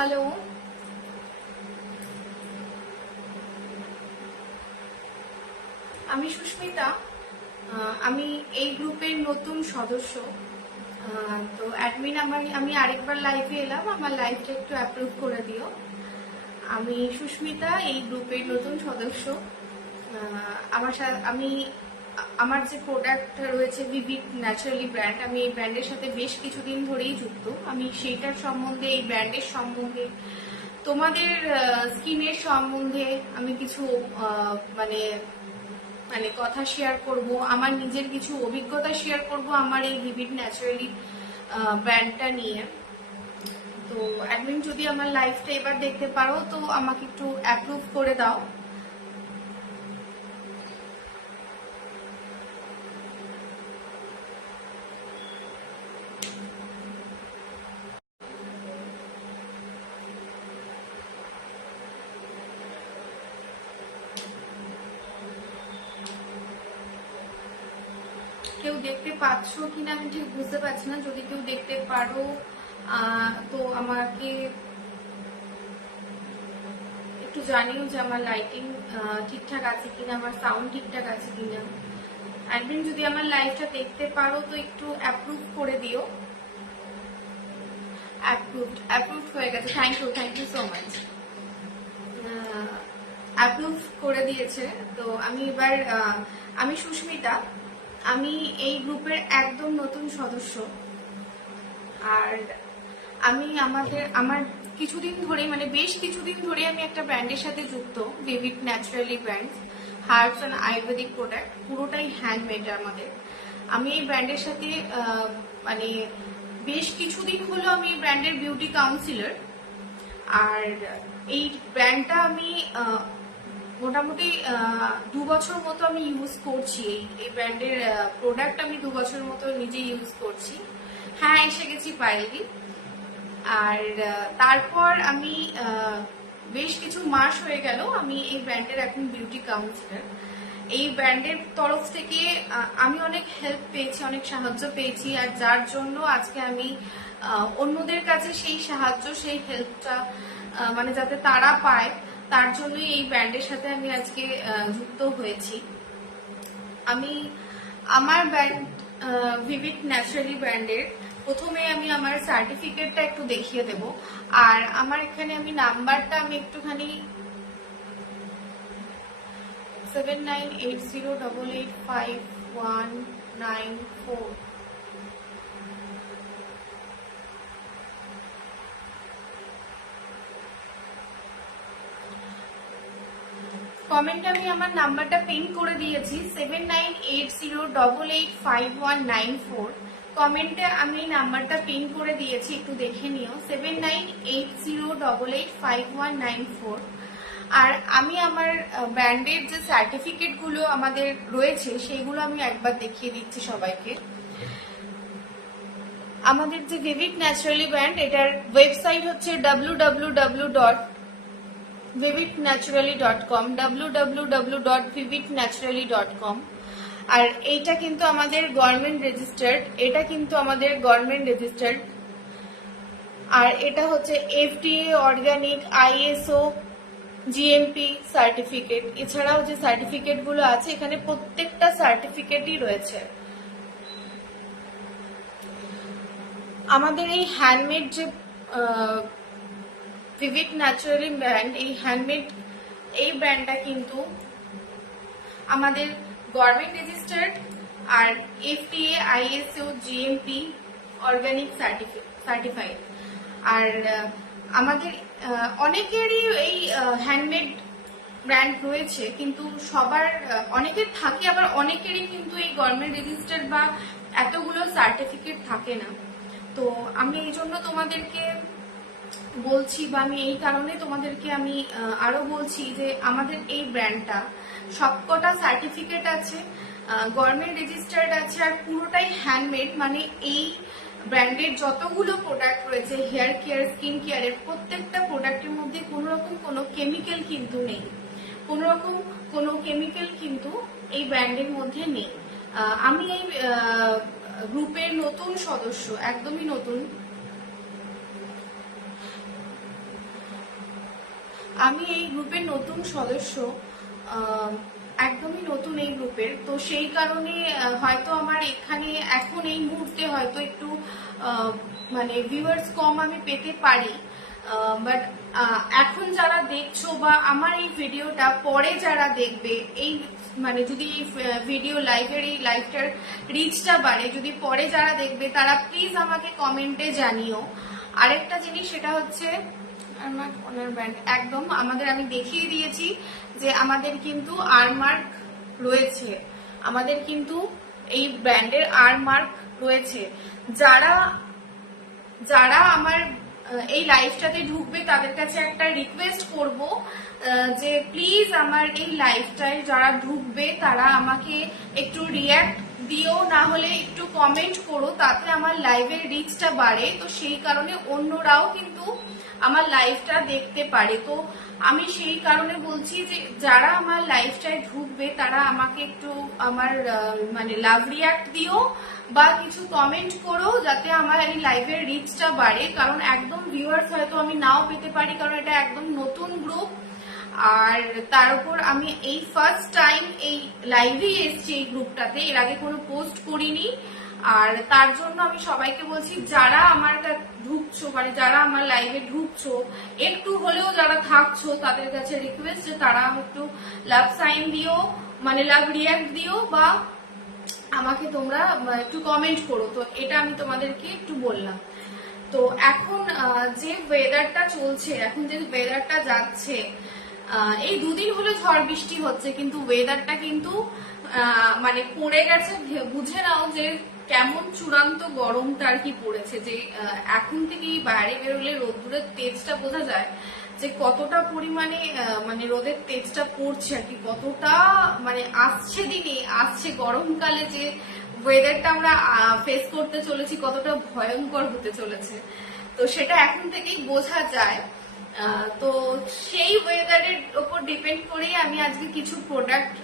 Hello, আমি সুস্মিতা। আমি এই গ্রুপের নতুন সদস্য। তো অ্যাডমিন আমি আরেকবার লাইভে এলাম, আমার লাইভটা একটু অ্যাপ্রুভ করে দিও। আমি সুস্মিতা, এই গ্রুপের নতুন সদস্য। আমার যে প্রোডাক্ট রয়েছে ভিভিড ন্যাচারালি ব্র্যান্ড, আমি এই ব্র্যান্ডের সাথে বেশ কিছুদিন ধরেই যুক্ত। আমি সেইটার সম্বন্ধে, এই ব্র্যান্ডের সম্বন্ধে, তোমাদের স্কিনের সম্বন্ধে আমি কিছু মানে মানে কথা শেয়ার করব, আমার নিজের কিছু অভিজ্ঞতা শেয়ার করব আমার এই ভিভিড ন্যাচারালি ব্র্যান্ডটা নিয়ে। তো অ্যাডমিন যদি আমার লাইফটা এবার দেখতে পারো তো আমাকে একটু অ্যাপ্রুভ করে দাও। কেউ দেখতে পাচ্ছ কিনা আমি ঠিক বুঝতে পারছি না। যদি কেউ দেখতে পারো তো আমাকে একটু জানিও যে আমার লাইটিং ঠিকঠাক আছে কিনা, আমার সাউন্ড ঠিকঠাক আছে কিনা। একদিন যদি আমার লাইভটা দেখতে পারো তো একটু অ্যাপ্রুভ করে দিও। অ্যাপ্রুভ হয়ে গেছে, thank you so much. Approve করে দিয়েছে। তো আমি এবার আমি সুস্মিতা, আমি এই গ্রুপের একদম নতুন সদস্য। আর আমি আমার কিছুদিন ধরে, মানে বেশ কিছুদিন ধরে আমি একটা ব্র্যান্ডের সাথে যুক্ত, vivid naturally brand, herbs and Ayurvedic product, পুরোটাই হ্যান্ডমেড আমাদের। আমি এই ব্র্যান্ডের সাথে মানে বেশ কিছুদিন হলো আমি এই ব্র্যান্ডের বিউটি কাউন্সিলর। আর এই ব্র্যান্ডটা আমি মোটামুটি 2 বছর মতো আমি ইউজ করছি। এই ব্র্যান্ডের প্রোডাক্ট আমি 2 বছর মতো নিজে ইউজ করছি। হ্যাঁ, এসে গেছি পাইলি। আর তারপর আমি বেশ কিছু মাস হয়ে গেল আমি এই ব্র্যান্ডের এখন বিউটি কাউন্সিলর। এই ব্র্যান্ডের তরফ থেকে আমি অনেক হেল্প পেয়েছি, অনেক সাহায্য পেয়েছি। আর যার জন্য আজকে আমি অন্যদের কাছে সেই সাহায্য, সেই হেল্পটা মানে যাতে তারা পায়, তার জন্যই এই ব্র্যান্ডের সাথে আমি আজকে যুক্ত হয়েছি। আমি আমার ব্র্যান্ড ভিভিড ন্যাচারালি ব্র্যান্ডের প্রথমে আমি আমার সার্টিফিকেটটা একটু দেখিয়ে দেব। আর আমার এখানে আমি নাম্বারটা আমি একটুখানি 7980885194। কমেন্টে আমি আমার নাম্বারটা পিন করে দিয়েছি 7980885194। কমেন্টে আমি নাম্বারটা পিন করে দিয়েছি, একটু দেখে নিও, 7980885194। আর আমি আমার ব্র্যান্ডের যে সার্টিফিকেট গুলো আমাদের রয়েছে সেইগুলো আমি একবার দেখিয়ে দিচ্ছি সবাইকে। আমাদের যে ভিভিড ন্যাচারালি ব্র্যান্ড, এটার ওয়েবসাইট হচ্ছে www.vividnaturally.com, www.vividnaturally.com। আর এইটা কিন্তু আমাদের গভর্নমেন্ট রেজিস্টার্ড, আর এটা হচ্ছে FDA organic, ISO, GMP certificate. এছাড়াও যে সার্টিফিকেট গুলো আছে এখানে প্রত্যেকটা সার্টিফিকেটই রয়েছে। আমাদের এই হ্যান্ডমেড যে ভিভিড ন্যাচারালি ব্র্যান্ড, এই ব্র্যান্ডটা কিন্তু আমাদের গভর্নমেন্ট রেজিস্টার্ড আর FDA, ISO, GMP organic certified. আর আমাদের অনেকেরই এই হ্যান্ডমেড ব্র্যান্ড রয়েছে, কিন্তু সবার অনেকের থাকে, আবার অনেকেরই কিন্তু এই গভর্নমেন্ট রেজিস্টার্ড বা এতগুলো সার্টিফিকেট থাকে না। তো আমি এই জন্য তোমাদেরকে বলছি, বা আমি এই কারণে তোমাদেরকে আমি আরো বলছি যে আমাদের এই ব্র্যান্ডটা সবকটা সার্টিফিকেট আছে, গভর্নমেন্ট রেজিস্টার্ড আছে, আর পুরোটাই হ্যান্ডমেড। মানে এই ব্র্যান্ডের যতগুলো প্রোডাক্ট রয়েছে হেয়ার কেয়ার, স্কিন কেয়ারের, প্রত্যেকটা প্রোডাক্টের মধ্যে কোনো রকম কোনো কেমিক্যাল কিন্তু নেই, কোনো কেমিক্যাল কিন্তু এই ব্র্যান্ডের মধ্যে নেই। আমি এই গ্রুপের নতুন সদস্য, একদমই নতুন। আমি এই গ্রুপের নতুন সদস্য, একদমই নতুন এই গ্রুপের, তো সেই কারণে হয়তো আমার এখানে এখন এই মুহূর্তে হয়তো একটু মানে ভিউয়ার্স কম আমি পেতে পারি, বাট এখন যারা দেখছো বা আমার এই ভিডিওটা পরে যারা দেখবে, এই মানে যদি এই ভিডিও লাইভের এই লাইভটার রিচটা বাড়ে, যদি পরে যারা দেখবে তারা প্লিজ আমাকে কমেন্টে জানিও। আরেকটা জিনিস সেটা হচ্ছে আরমার্ক অনার ব্র্যান্ড, একদম আমাদের আমি দেখিয়ে দিয়েছি যে আমাদের কিন্তু আরমার্ক রয়েছে, আমাদের কিন্তু এই ব্র্যান্ডের আরমার্ক রয়েছে। যারা যারা আমার এই লাইভটাতে ঢুকবে তাদের কাছে একটা রিকোয়েস্ট করব যে প্লিজ আমার এই লাইভটায় যারা ঢুকবে তারা আমাকে একটু রিয়াক্ট দিও, না হলে একটু কমেন্ট করো, তাতে আমার লাইভের রিচটা বাড়ে। তো সেই কারণে অন্যরাও কিন্তু আমার লাইভটা দেখতে পারে। তো আমি সেই কারণে বলছি যে যারা আমার লাইভটায় ঢুকবে তারা আমাকে একটু আমার মানে লাভ রিয়াক্ট দিও বা কিছু কমেন্ট করো, যাতে আমার এই লাইভের রিচটা বাড়ে। কারণ একদম ভিউয়ার্স হয়তো আমি নাও পেতে পারি, কারণ এটা একদম নতুন গ্রুপ। আর তার উপর আমি এই ফার্স্ট টাইম এই লাইভেই এসেছি এই গ্রুপটাতে, এর আগে কোনো পোস্ট করিনি। আর তার জন্য আমি সবাইকে বলছি যারা আমার ঢুকছো, মানে যারা আমার লাইভে ঢুকছো, একটু হলেও যারা থাকছো তাদের কাছে রিকোয়েস্ট যে তারা একটু লাভ সাইন দিও, মানে লাভ রিয়াক্ট দিও, বা আমাকে তোমরা একটু কমেন্ট করো। তো এটা আমি তোমাদেরকে একটু বললাম। তো এখন যে ওয়েদারটা চলছে, এখন যে ওয়েদারটা যাচ্ছে, এই দুদিন হলো ঝড় বৃষ্টি হচ্ছে, কিন্তু ওয়েদারটা কিন্তু মানে পড়ে গেছে, বুঝে নাও যে কেমন চূড়ান্ত গরমটা আর কি পড়েছে। যে এখন থেকেই বাইরে বেরোলে রোদ্দুরের তেজটা বোঝা যায় যে কতটা পরিমাণে মানে রোদের তেজটা পড়ছে আর কি, কতটা মানে আসছে দিনে, আসছে গরমকালে যে ওয়েদারটা আমরা ফেস করতে চলেছি কতটা ভয়ঙ্কর হতে চলেছে, তো সেটা এখন থেকেই বোঝা যায়। তো সেই ওয়েদারের উপর ডিপেন্ড করেই আমি আজকে কিছু প্রোডাক্ট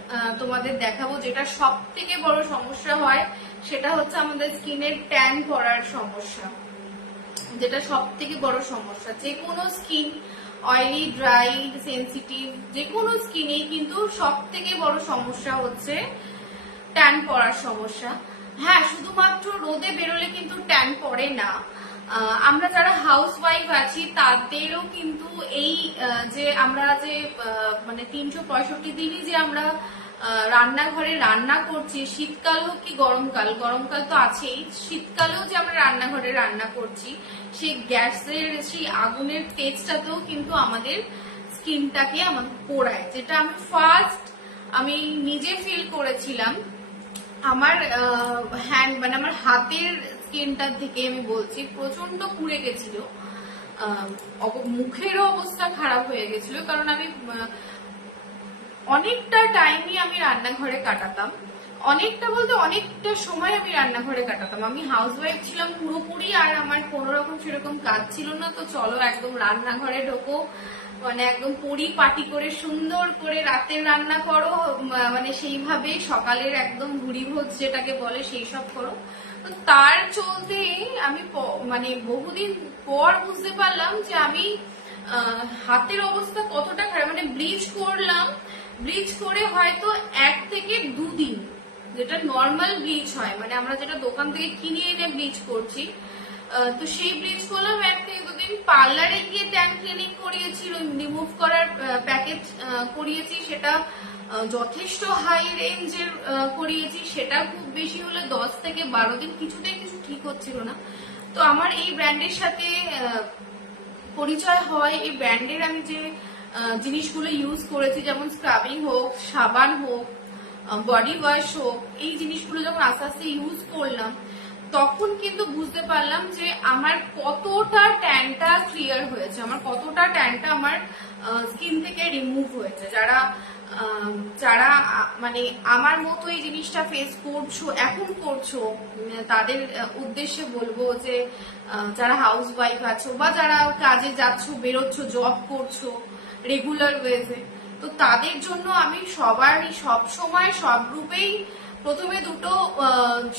তোমাদের দেখাবো। যেটা সব থেকে বড় সমস্যা হয় সেটা হচ্ছে আমাদের স্কিনের ট্যান পড়ার সমস্যা, যেটা সব থেকে বড় সমস্যা। যে কোনো স্কিন, অয়েলি, ড্রাই, সেন্সিটিভ, যে কোনো স্কিনেই কিন্তু সব থেকে বড় সমস্যা হচ্ছে ট্যান পড়ার সমস্যা। হ্যাঁ, শুধুমাত্র রোদে বেরোলে কিন্তু ট্যান পড়ে না, আমরা যারা হাউস ওয়াইফ আছি তাদেরও কিন্তু এই যে আমরা যে মানে 365 দিনই যে আমরা রান্নাঘরে রান্না করছি, শীতকাল হোক কি গরমকাল, গরমকাল তো আছেই, শীতকালেও যে আমরা রান্নাঘরে রান্না করছি, সেই গ্যাসের সেই আগুনের তেজটাতেও কিন্তু আমাদের স্কিনটাকে আমাদের পোড়ায়। যেটা আমি ফার্স্ট আমি নিজে ফিল করেছিলাম আমার হ্যান্ড, মানে আমার হাতের স্কিনটার দিকে আমি বলছি, প্রচন্ড পুড়ে গেছিল, মুখেরও অবস্থা খারাপ হয়ে গেছিল। কারণ আমি অনেকটা টাইমই আমি রান্নাঘরে কাটাতাম, অনেকটা বলতে অনেকটা সময় আমি রান্নাঘরে কাটাতাম। আমি হাউস ওয়াইফ ছিলাম পুরোপুরি, আর আমার কোনো রকম সেরকম কাজ ছিল না। তো চলো একদম রান্নাঘরে ঢোকো, মানে একদম পরিপাটি করে সুন্দর করে রাতের রান্না করো, মানে সেইভাবে সকালের একদম ভুড়ি ভোজ যেটাকে বলে সেই সব করো। তো তার চলতে আমি মানে বহুদিন পর বুঝতে পারলাম যে আমি হাতের অবস্থা কতটা খারাপ। মানে ব্লিচ করলাম, ব্লিচ করে হয়তো 1 থেকে 2 দিন, যেটা নর্মাল ব্লিচ হয়, মানে আমরা যেটা দোকান থেকে কিনে এনে ব্লিচ করছি, তো সেই ব্লিচ করলাম 1 থেকে 2 দিন। পার্লারে গিয়ে ট্যান ক্লিনিং করিয়েছি, রিমুভ করার প্যাকেজ করিয়েছি, সেটা যথেষ্ট হাই রেঞ্জের করিয়েছি, সেটা খুব বেশি হলে 10 থেকে 12 দিন, কিছুতেই কিছু ঠিক হচ্ছিল না। তো আমার এই ব্র্যান্ডের সাথে পরিচয় হয়, এই ব্র্যান্ডের আমি যে জিনিসগুলো ইউজ করেছি, যেমন স্ক্রাবিং হোক, সাবান হোক, বডি ওয়াশ হোক, এই জিনিসগুলো যখন আস্তে আস্তে ইউজ করলাম তখন কিন্তু বুঝতে পারলাম যে আমার কতটা ট্যানটা ক্লিয়ার হয়েছে, আমার কতটা ট্যানটা আমার স্কিন থেকে রিমুভ হয়েছে। যারা যারা মানে আমার মতো এই জিনিসটা ফেস করছো, এখন করছো, তাদের উদ্দেশ্যে বলবো যে যারা হাউস ওয়াইফ আছো বা যারা কাজে যাচ্ছো, বেরোচ্ছো, জব করছো রেগুলার ওয়েজে, তো তাদের জন্য আমি সব সময় সব গ্রুপেই প্রথমে দুটো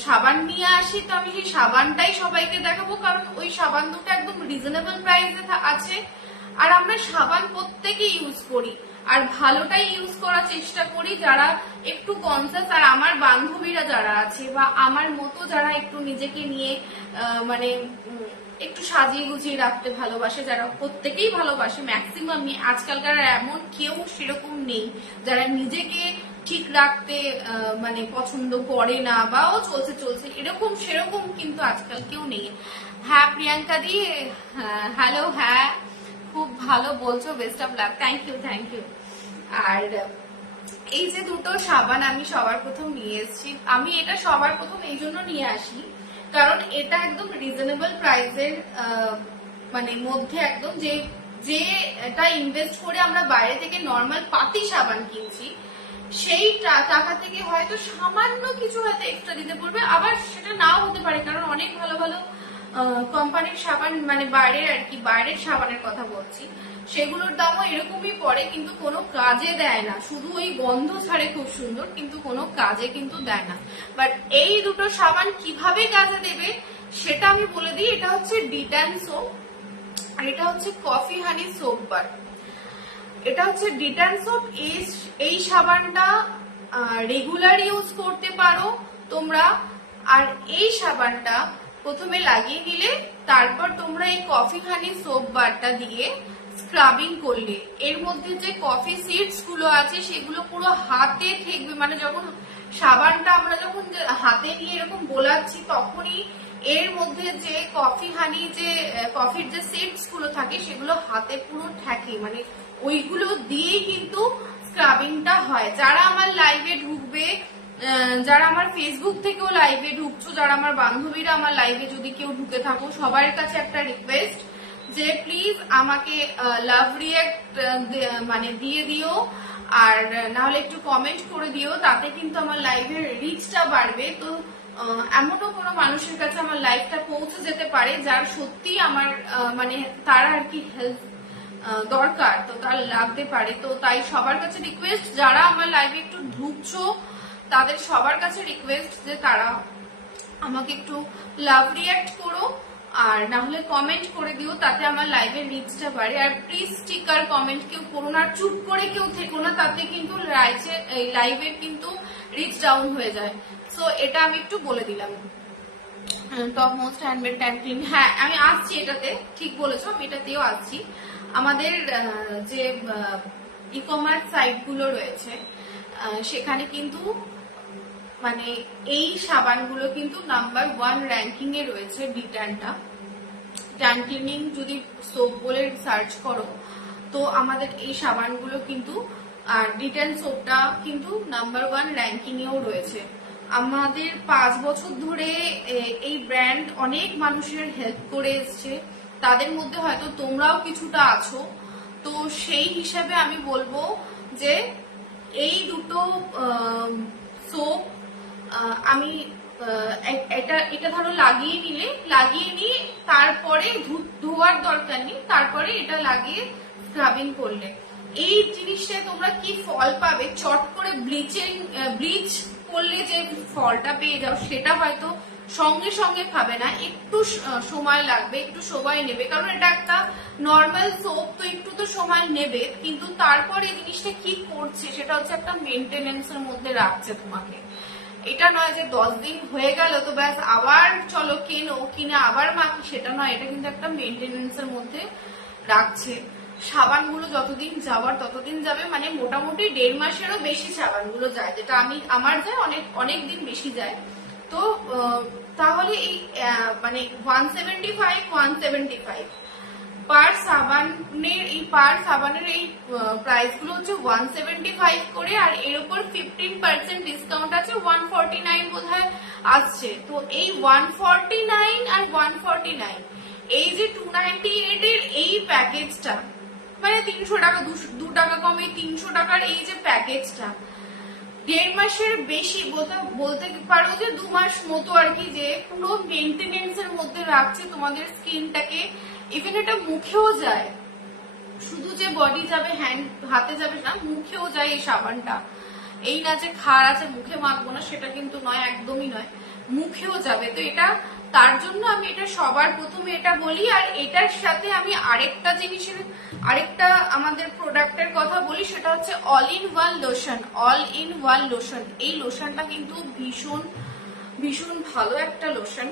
সাবান নিয়ে আসি। তো আমি সেই সাবানটাই সবাইকে দেখাবো, কারণ ওই সাবান দুটো একদম রিজনেবল প্রাইসে আছে, আর আমরা সাবান প্রত্যেকে ইউজ করি, আর ভালোটাই ইউজ করার চেষ্টা করি যারা একটু কনসাস। আর আমার বান্ধবীরা যারা আছে বা আমার মতো যারা একটু নিজেকে নিয়ে মানে একটু সাজিয়ে গুছিয়ে রাখতে ভালোবাসে, যারা প্রত্যেকেই ভালোবাসে ম্যাক্সিমামই, আজকালকার এমন কেউ সেরকম নেই যারা নিজেকে ঠিক রাখতে মানে পছন্দ করে না বা ও চলছে চলছে এরকম সেরকম কিন্তু আজকাল কেউ নেই। হ্যাঁ প্রিয়াঙ্কা দি, হ্যালো, হ্যাঁ খুব ভালো বলছো, best of luck, thank you thank you. আর এই যে দুটো সাবান আমি সবার প্রথম নিয়ে এসেছি, আমি এটা সবার প্রথম এই জন্য নিয়ে আসি কারণ এটা একদম রিজনেবল প্রাইসের মানে মধ্যে, একদম যে যে এটা ইনভেস্ট করে আমরা বাইরে থেকে নর্মাল পাতি সাবান কিনছি সেই টাকা থেকে হয়তো সামান্য কিছু হয়তো এক্সট্রা দিতে পড়বে, আবার সেটা নাও হতে পারে কারণ অনেক ভালো ভালো কোম্পানির সাবান মানে বাইরের আর কি, বাইরের সাবানের কথা বলছি, সেগুলোর দামও এরকমই পড়ে কিন্তু কোনো কাজে দেয় না, শুধু ওই গন্ধ ছাড়ে খুব সুন্দর কিন্তু কোনো কাজে কিন্তু দেয় না। বাট এই দুটো সাবান কিভাবে কাজে দেবে সেটা আমি বলে দিই। এটা হচ্ছে ডিটান সোপ আর এটা হচ্ছে কফি হানি সোপ বার। এটা হচ্ছে ডিটান সোপ, এই সাবানটা রেগুলার ইউজ করতে পারো তোমরা। আর এই সাবানটা প্রথমে লাগিয়ে নিলে তারপর তোমরা এই কফি হানি সোপ বারটা দিয়ে স্ক্রাবিং করলে এর মধ্যে যে কফি সিডস গুলো আছে সেগুলো পুরো হাতে ঠেকবে, মানে যখন সাবানটা আমরা যখন হাতে নিয়ে এরকম গোলাচ্ছি তখনই এর মধ্যে যে কফি হানি যে কফির যে সিডস গুলো থাকে সেগুলো হাতে পুরো ঠেকে, মানে ওইগুলো দিয়েই কিন্তু স্ক্রাবিংটা হয়। যারা আমার লাইভে ঢুকবে, যারা আমার ফেসবুক থেকেও লাইভে ঢুকছো, যারা আমার বান্ধবীরা আমার লাইভে যদি কেউ ঢুকে থাকো, সবার কাছে একটা রিকোয়েস্ট যে প্লিজ আমাকে লাভ রিয়াক্ট মানে দিয়ে দিও, আর নাহলে একটু কমেন্ট করে দিও, তাতে কিন্তু আমার লাইভের রিচটা বাড়বে। তো এমনও কোনো মানুষের কাছে আমার লাইভটা পৌঁছে যেতে পারে যার সত্যি আমার মানে তারা আর কি হেল্প দরকার, তো তার লাগতে পারে। তো তাই সবার কাছে রিকোয়েস্ট, যারা আমার লাইভে একটু ঢুকছো তাদের সবার কাছে রিকোয়েস্ট যে তারা আমাকে একটু লাভ রিয়াক্ট করো আর না হলে কমেন্ট করে দিও, তাতে আমার লাইভের রিচটা বাড়ে। আর প্লিজ স্টিকার কমেন্ট কেউ করো না, চুপ করে কেউ থেকো না, তাতে কিন্তু লাইভের কিন্তু রিচ ডাউন হয়ে যায়। সো এটা আমি একটু বলে দিলাম। Top most handmade tan cream, হ্যাঁ আমি আসছি এটাতে, ঠিক বলেছো, আমি এটাতেও আসছি। আমাদের যে ই কমার্স সাইট গুলো রয়েছে সেখানে কিন্তু মানে এই সাবানগুলো কিন্তু নাম্বার 1 র্যাঙ্কিং এ রয়েছে। ডিটানটা ট্যান ক্লিনিং যদি সোপ বলে সার্চ করো তো আমাদের এই সাবানগুলো কিন্তু, আর ডিটান সোপটা কিন্তু নাম্বার 1 র্যাঙ্কিং এও রয়েছে। আমাদের 5 বছর ধরে এই ব্র্যান্ড অনেক মানুষের হেল্প করে এসছে, তাদের মধ্যে হয়তো তোমরাও কিছুটা আছো। তো সেই হিসাবে আমি বলবো যে এই দুটো সোপ আমি এটা ধরো লাগিয়ে নিয়ে তারপরে ধোয়ার দরকার নেই, তারপরে এটা লাগিয়ে স্ক্রাবিং করলে এই জিনিসটায় তোমরা কি ফল পাবে, চট করে ব্লিচ করলে যে ফলটা পেয়ে যাও সেটা হয়তো সঙ্গে সঙ্গে পাবে না, একটু সময় লাগবে, একটু সময় নেবে, কারণ এটা একটা নর্মাল সোপ, তো একটু তো সময় নেবে। কিন্তু তারপর এই জিনিসটা কি করছে সেটা হচ্ছে একটা মেনটেনেন্স এর মধ্যে রাখছে তোমাকে। এটা নয় যে 10 দিন হয়ে গেল তো ব্যাস আবার চলো কিনে আবার মাখি, সেটা নয়, এটা কিন্তু একটা মেনটেনেন্স এর মধ্যে রাখছে। সাবানগুলো যতদিন যাওয়ার ততদিন যাবে, মানে মোটামুটি 1.5 মাসেরও বেশি সাবানগুলো যায়, যেটা আমার যায় অনেক দিন বেশি যায়। তো তাহলে এই মানে 175 পার সাবানের এই প্রাইস গুলো হচ্ছে 175 করে, আর এর উপর 15% ডিসকাউন্ট আছে, 149 বোধহয় আসছে। তো এই 149 আর 149 এই যে 298 এর এই প্যাকেজটা, মানে 300 টাকা 2 টাকা কমে 300 টাকার এই যে প্যাকেজটা 1.5 মাসের বেশি বলতে পারো যে 2 মাস মতো আর কি, যে পুরো মেনটেনেন্স এর মধ্যে রাখছে তোমাদের স্কিনটাকে। ইভেন এটা মুখেও যায়, শুধু যে বডি যাবে হাতে যাবে না, মুখেও যায় এই সাবানটা। এই না যে খার আছে মুখে মাখবো না, সেটা কিন্তু নয়, একদমই নয়, মুখেও যাবে। তো এটা তার জন্য আমি এটা সবার প্রথমে এটা বলি। আর এটার সাথে আমি আরেকটা আমাদের প্রোডাক্টের কথা বলি, সেটা হচ্ছে all in one lotion. All in one lotion, এই লোশনটা কিন্তু ভীষণ ভীষণ ভালো একটা লোশন।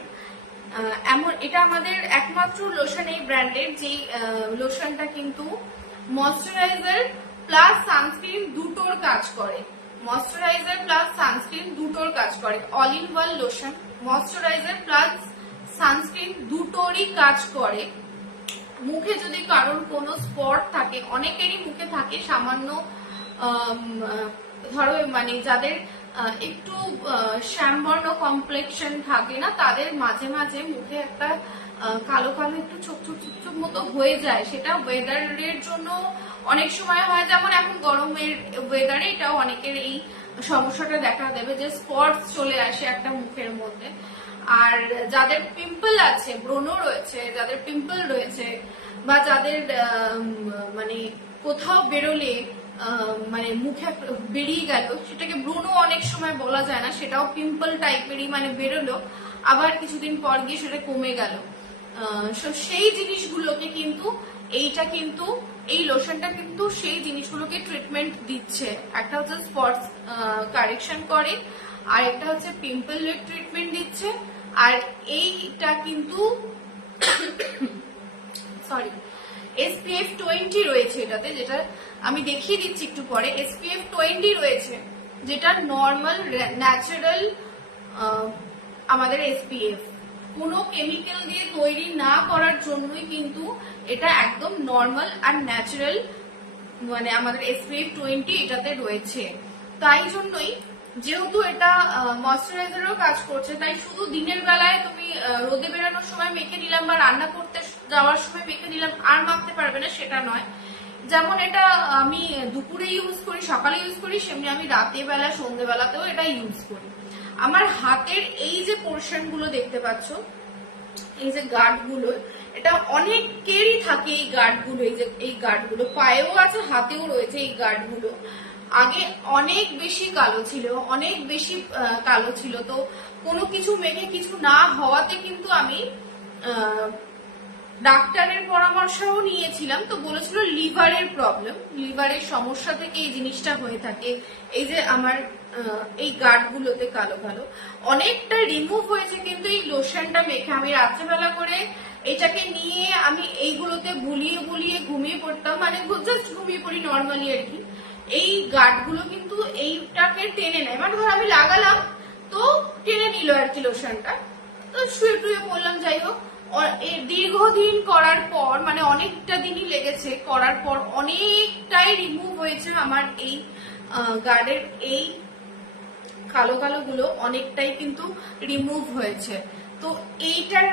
এটা আমাদের একমাত্র লোশন এই ব্র্যান্ডের, যে লোশনটা কিন্তু ময়শ্চারাইজার প্লাস সানস্ক্রিন দুটোর কাজ করে। ময়শ্চারাইজার প্লাস সানস্ক্রিন দুটোর কাজ করে। All in one lotion, moisturiser plus sunscreen দুটোরই কাজ করে। মুখে যদি কারোর কোনো স্পট থাকে, অনেকেরই মুখে থাকে সামান্য, ধরো মানে যাদের একটু শ্যামবর্ণ কমপ্লেক্সন থাকে না, তাদের মাঝে মাঝে মুখে একটা কালো কালো একটু ছোপ ছোপ ছোপ ছোপ মতো হয়ে যায়। সেটা ওয়েদারের জন্য অনেক সময় হয়, যেমন এখন গরমের ওয়েদারে এটাও অনেকের এই সমস্যাটা দেখা দেবে, যে স্পটস চলে আসে একটা মুখের মধ্যে। আর যাদের পিম্পল আছে, ব্রণ রয়েছে, যাদের পিম্পল রয়েছে, বা যাদের মানে কোথাও বেরোলে মানে মুখে বেরিয়ে গেল, সেটাকে ব্রণ অনেক সময় বলা যায় না, সেটাও পিম্পল টাইপেরই, মানে বেরোলো আবার কিছুদিন পর গিয়ে সেটা কমে গেল। সেই জিনিসগুলোকে কিন্তু এই লোশনটা কিন্তু সেই জিনিসগুলোকে ট্রিটমেন্ট দিচ্ছে। একটা হচ্ছে স্পটস কারেকশন করে, আর একটা হচ্ছে পিম্পল ট্রিটমেন্ট দিচ্ছে। আর এইটা কিন্তু সরি SPF 20 রয়েছে এটাতে, যেটা আমি দেখিয়ে দিচ্ছি একটু পরে। SPF 20 রয়েছে, যেটা নর্মাল ন্যাচারাল আমাদের SPF, কোনো কেমিক্যাল দিয়ে তৈরি না করার জন্যই কিন্তু এটা একদম নর্মাল আর ন্যাচারাল, মানে আমাদের SPF 20 এটাতে রয়েছে। তাই জন্যই, যেহেতু এটা ময়শ্চারাইজারও কাজ করছে, তাই শুধু দিনের বেলায় তুমি রোদে বেরোনোর সময় মেখে নিলাম বা রান্না করতে যাওয়ার সময় মেখে নিলাম আর মাখতে পারবে না, সেটা নয়। যেমন এটা আমি দুপুরে ইউজ করি, সকালে ইউজ করি, সেমনি আমি রাতে বেলা সন্ধ্যেবেলাতেও এটা ইউজ করি। আমার হাতের এই যে পোর্শন গুলো দেখতে পাচ্ছ, এই যে গার্ড গুলো, এটা অনেকেরই থাকে এই গার্ড গুলো। এই গার্ড গুলো পায়েও আছে, হাতেও রয়েছে এই গার্ড গুলো। আগে অনেক বেশি কালো ছিল, তো কোনো কিছু মেখে কিছু না হওয়াতে কিন্তু আমি ডাক্তারের পরামর্শও নিয়েছিলাম, তো বলেছিল লিভারের প্রবলেম, লিভারের সমস্যা থেকে এই জিনিসটা হয়ে থাকে। এই যে আমার এই গার্ড গুলোতে কালো কালো অনেকটা রিমুভ হয়েছে কিন্তু এই লোশনটা মেখে। আমি রাত্রেবেলা করে এটাকে নিয়ে আমি এইগুলোতে বুলিয়ে বুলিয়ে ঘুমিয়ে পড়তাম, মানে জাস্ট ঘুমিয়ে পড়ি নর্মালি আর কি। এই গার্ড গুলো কিন্তু এইটাকে টেনে নেয়, মানে ধর আমি লাগালাম তো টেনে নিল আর কি লোশনটা, তো শুয়ে টুয়ে পড়লাম। যাই হোক, দীর্ঘদিন করার পর, মানে অনেকটা দিনই লেগেছে করার পর, অনেকটাই রিমুভ হয়েছে আমার এই গার্ডের এই কালো কালো গুলো, অনেকটাই কিন্তু রিমুভ হয়েছে। তো এইটার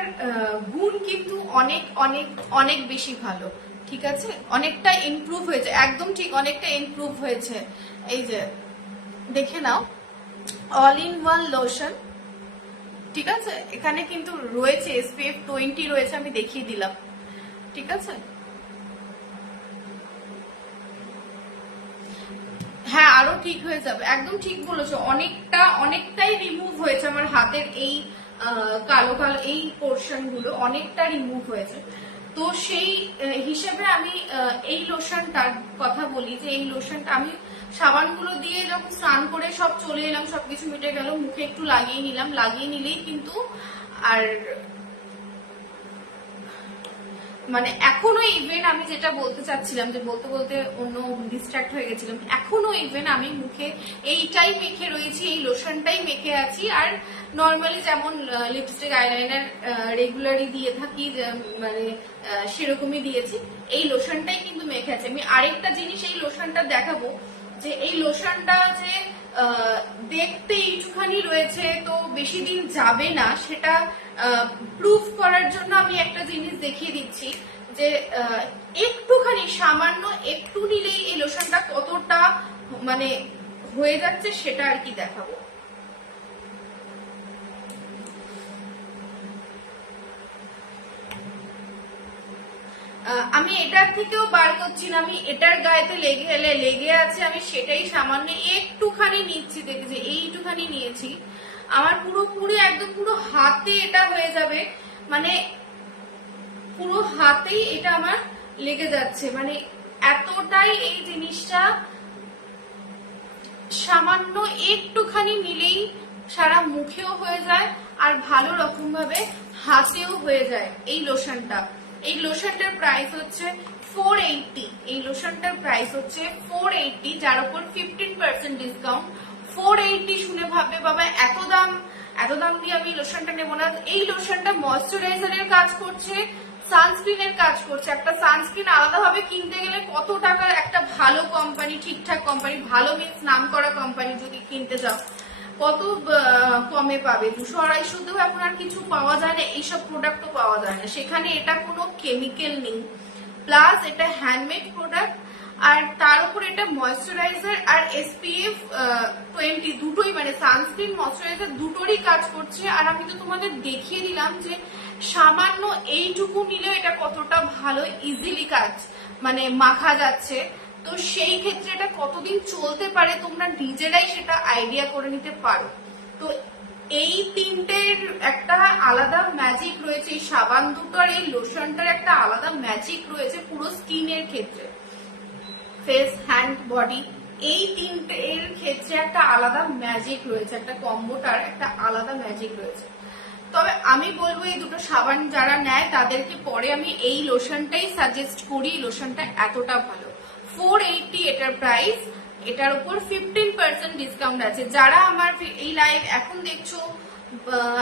গুণ কিন্তু অনেক অনেক অনেক বেশি ভালো, ঠিক আছে, অনেকটা ইমপ্রুভ হয়েছে, একদম ঠিক, অনেকটা ইমপ্রুভ হয়েছে। এই যে দেখে নাও, অল ইন ওয়ান লোশন, ঠিক আছে। এখানে কিন্তু রয়েছে SPF 20 রয়েছে, আমি দেখিয়ে দিলাম, ঠিক আছে। হ্যাঁ, আরো ঠিক হয়ে যাবে, একদম ঠিক বলেছো, অনেকটাই রিমুভ হয়েছে আমার হাতের এই কালো কালো এই পোর্শন গুলো, অনেকটা রিমুভ হয়েছে। তো সেই হিসেবে আমি এই লোশনটার কথা বলি, যে এই লোশনটা আমি সাবানগুলো দিয়ে যখন স্নান করে সব চলে এলাম, সবকিছু মিটে গেল, মুখে একটু লাগিয়ে নিলাম, লাগিয়ে নিলেই কিন্তু আর মানে এখনো ইভেন আমি যেটা বলতে চাচ্ছিলাম, যে বলতে বলতে অন্য ডিস্ট্রাক্ট হয়ে গেছিলাম, এখনো ইভেন আমি মুখে এইটাই মেখে রয়েছি, এই লোশনটাই মেখে আছি। আর নর্মালি যেমন লিপস্টিক আইলাইনার রেগুলারই দিয়ে থাকি, মানে সেরকমই দিয়েছি, এই লোশনটাই কিন্তু মেখে আছে। আমি আরেকটা জিনিস এই লোশনটা দেখাবো, যে এই লোশনটা যে দেখতে একটুখানি রয়েছে তো বেশি দিন যাবে না, সেটা প্রুফ করার জন্য আমি একটা জিনিস দেখিয়ে দিচ্ছি, যে একটুখানি সামান্য একটু নিলেই এই লোশনটা কতটা মানে হয়ে যাচ্ছে সেটা আর কি দেখাবো। আমি এটার থেকেও বার করছি না, আমি এটার গায়েতে লেগে আছে, আমি সেটাই সামান্য একটুখানি নিচ্ছি, দেখেছি এইটুখানি নিয়েছি। আমার পুরোপুরি একদম পুরো হাতে এটা হয়ে যাবে, মানে পুরো হাতেই এটা আমার লেগে যাচ্ছে, মানে এতটাই এই জিনিসটা সামান্য একটুখানি নিলেই সারা মুখেও হয়ে যায় আর ভালো রকম ভাবে হাতেও হয়ে যায়। এই লোশনটার প্রাইস হচ্ছে 480। এই লোশনটার প্রাইস হচ্ছে 480, যার উপর 15% ডিসকাউন্ট। 480 শুনে ভাববে বাবা এত দাম দিয়ে আমি লোশনটা নেবো না। এই লোশনটা ময়শ্চারাইজারের কাজ করছে, সানস্ক্রিনের কাজ করছে। একটা সানস্ক্রিন আলাদাভাবে কিনতে গেলে কত টাকার, একটা ভালো কোম্পানি, ঠিকঠাক কোম্পানি, ভালো মিন্স নাম করা কোম্পানি যদি কিনতে যাও কত কমে পাবে, 200-250 এখন আর কিছু পাওয়া যায় না, এইসব প্রোডাক্টও পাওয়া যায় না। সেখানে এটা কোনো কেমিক্যাল নেই, প্লাস এটা হ্যান্ডমেড প্রোডাক্ট, আর তার উপর এটা ময়শ্চারাইজার আর SPF 20 দুটোই, মানে সানস্ক্রিন ময়শ্চারাইজার দুটোরই কাজ করছে। আর আমি তো তোমাদের দেখিয়ে দিলাম যে সামান্য এইটুকু নিলে এটা কতটা ভালো ইজিলি কাজ, মানে মাখা যাচ্ছে। তো সেই ক্ষেত্রে এটা কতদিন চলতে পারে তোমরা নিজেরাই সেটা আইডিয়া করে নিতে পারো। তো এই তিনটের একটা আলাদা ম্যাজিক রয়েছে, এই সাবান দুটোর এই লোশনটার একটা আলাদা ম্যাজিক রয়েছে পুরো স্কিনের ক্ষেত্রে, ফেস, হ্যান্ড, বডি, এই তিনটের ক্ষেত্রে একটা আলাদা ম্যাজিক রয়েছে, একটা কম্বোটার একটা আলাদা ম্যাজিক রয়েছে। তবে আমি বলবো এই দুটো সাবান যারা নেয় তাদেরকে পরে আমি এই লোশনটাই সাজেস্ট করি। লোশনটা এতটা ভালো। 480 এটার প্রাইস, এটার উপর 15% ডিসকাউন্ট আছে। যারা আমার এই লাইভ এখন দেখছো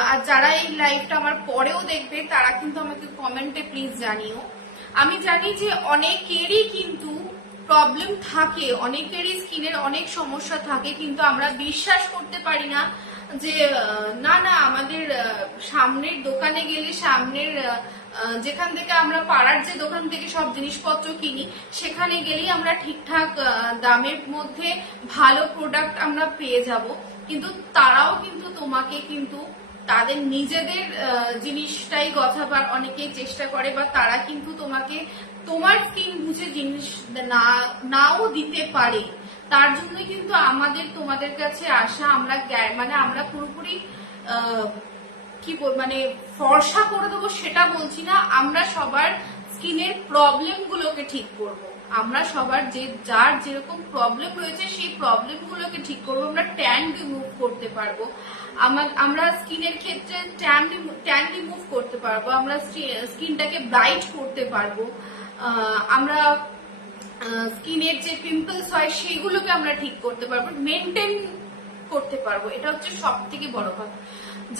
আর যারা এই লাইভটা আমার পরেও দেখবে তারা কিন্তু আমাকে কমেন্টে প্লিজ জানিও। আমি জানি যে অনেকেরই কিন্তু প্রবলেম থাকে, অনেকেরই স্কিনের অনেক সমস্যা থাকে, কিন্তু আমরা বিশ্বাস করতে পারি না যে না আমাদের সামনের দোকানে গেলে, সামনের যেখান থেকে আমরা পাড়ার যে দোকান থেকে সব জিনিসপত্র কিনি সেখানে গেলেই আমরা ঠিকঠাক দামের মধ্যে ভালো প্রোডাক্ট আমরা পেয়ে যাব। কিন্তু তারাও কিন্তু তোমাকে কিন্তু তাদের নিজেদের জিনিসটাই গথাবার অনেকেই চেষ্টা করে, বা তারা কিন্তু তোমাকে তোমার স্কিন বুঝে জিনিস নাও দিতে পারে। তার জন্যই কিন্তু আমাদের তোমাদের কাছে আসা। আমরা মানে আমরা পুরোপুরি কি মানে ফর্সা করে দেবো সেটা বলছি না, আমরা সবার স্কিনের প্রবলেম গুলোকে ঠিক করব। আমরা সবার যার যেরকম প্রবলেম রয়েছে সেই প্রবলেম গুলোকে ঠিক করবো। আমরা ট্যান রিমুভ করতে পারবো, আমরা স্কিনের ক্ষেত্রে ট্যান রিমুভ করতে পারবো, আমরা স্কিনটাকে ব্রাইট করতে পারবো, আমরা স্কিনের যে পিম্পলস হয় সেগুলোকে আমরা ঠিক করতে পারবো, মেনটেন করতে পারবো। এটা হচ্ছে সব থেকে বড় কথা।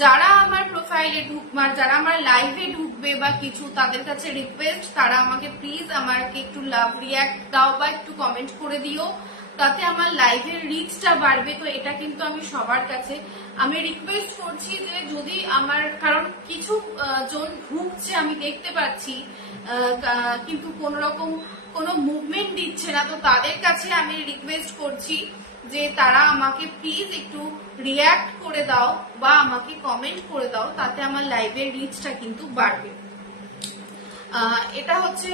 যারা আমার প্রোফাইলে যারা আমার লাইভে ঢুকবে বা কিছু, তাদের কাছে রিকোয়েস্ট, তারা আমাকে প্লিজ আমাকে একটু লাভ রিয়াক্ট দাও বা একটু কমেন্ট করে দিও, তাতে আমার লাইভের রিচটা বাড়বে। তো এটা কিন্তু আমি সবার কাছে আমি রিকোয়েস্ট করছি যে যদি আমার, কারণ কিছু জন ঢুকছে আমি দেখতে পাচ্ছি কিন্তু কোন রকম কোনো মুভমেন্ট দিচ্ছে না, তো তাদের কাছে আমি রিকোয়েস্ট করছি যে তারা আমাকে প্লিজ একটু রিয়াক্ট করে দাও বা আমাকে কমেন্ট করে দাও, তাতে আমার লাইভের রিচটা কিন্তু বাড়বে। এটা হচ্ছে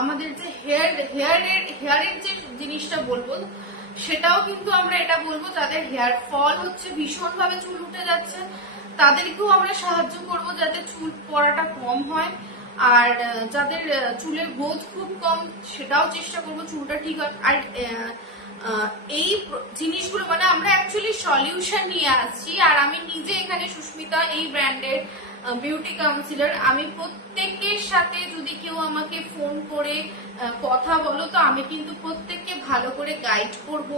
আমাদের যে হেয়ারের যে জিনিসটা বলবো সেটাও কিন্তু আমরা এটা বলবো, যাদের হেয়ার ফল হচ্ছে, ভীষণ ভাবে চুল উঠে যাচ্ছে, তাদেরকেও আমরা সাহায্য করব যাতে চুল পড়াটা কম হয়। আর যাদের চুলের গ্রোথ খুব কম সেটাও চেষ্টা করবো চুলটা ঠিক হয়। আর এই জিনিসগুলো মানে আমরা অ্যাকচুয়ালি সলিউশন নিয়ে আসছি। আর আমি নিজে এখানে সুস্মিতা, এই ব্র্যান্ডের বিউটি কাউন্সিলর, আমি প্রত্যেকের সাথে যদি কেউ আমাকে ফোন করে কথা বলো তো আমি কিন্তু প্রত্যেককে ভালো করে গাইড করব,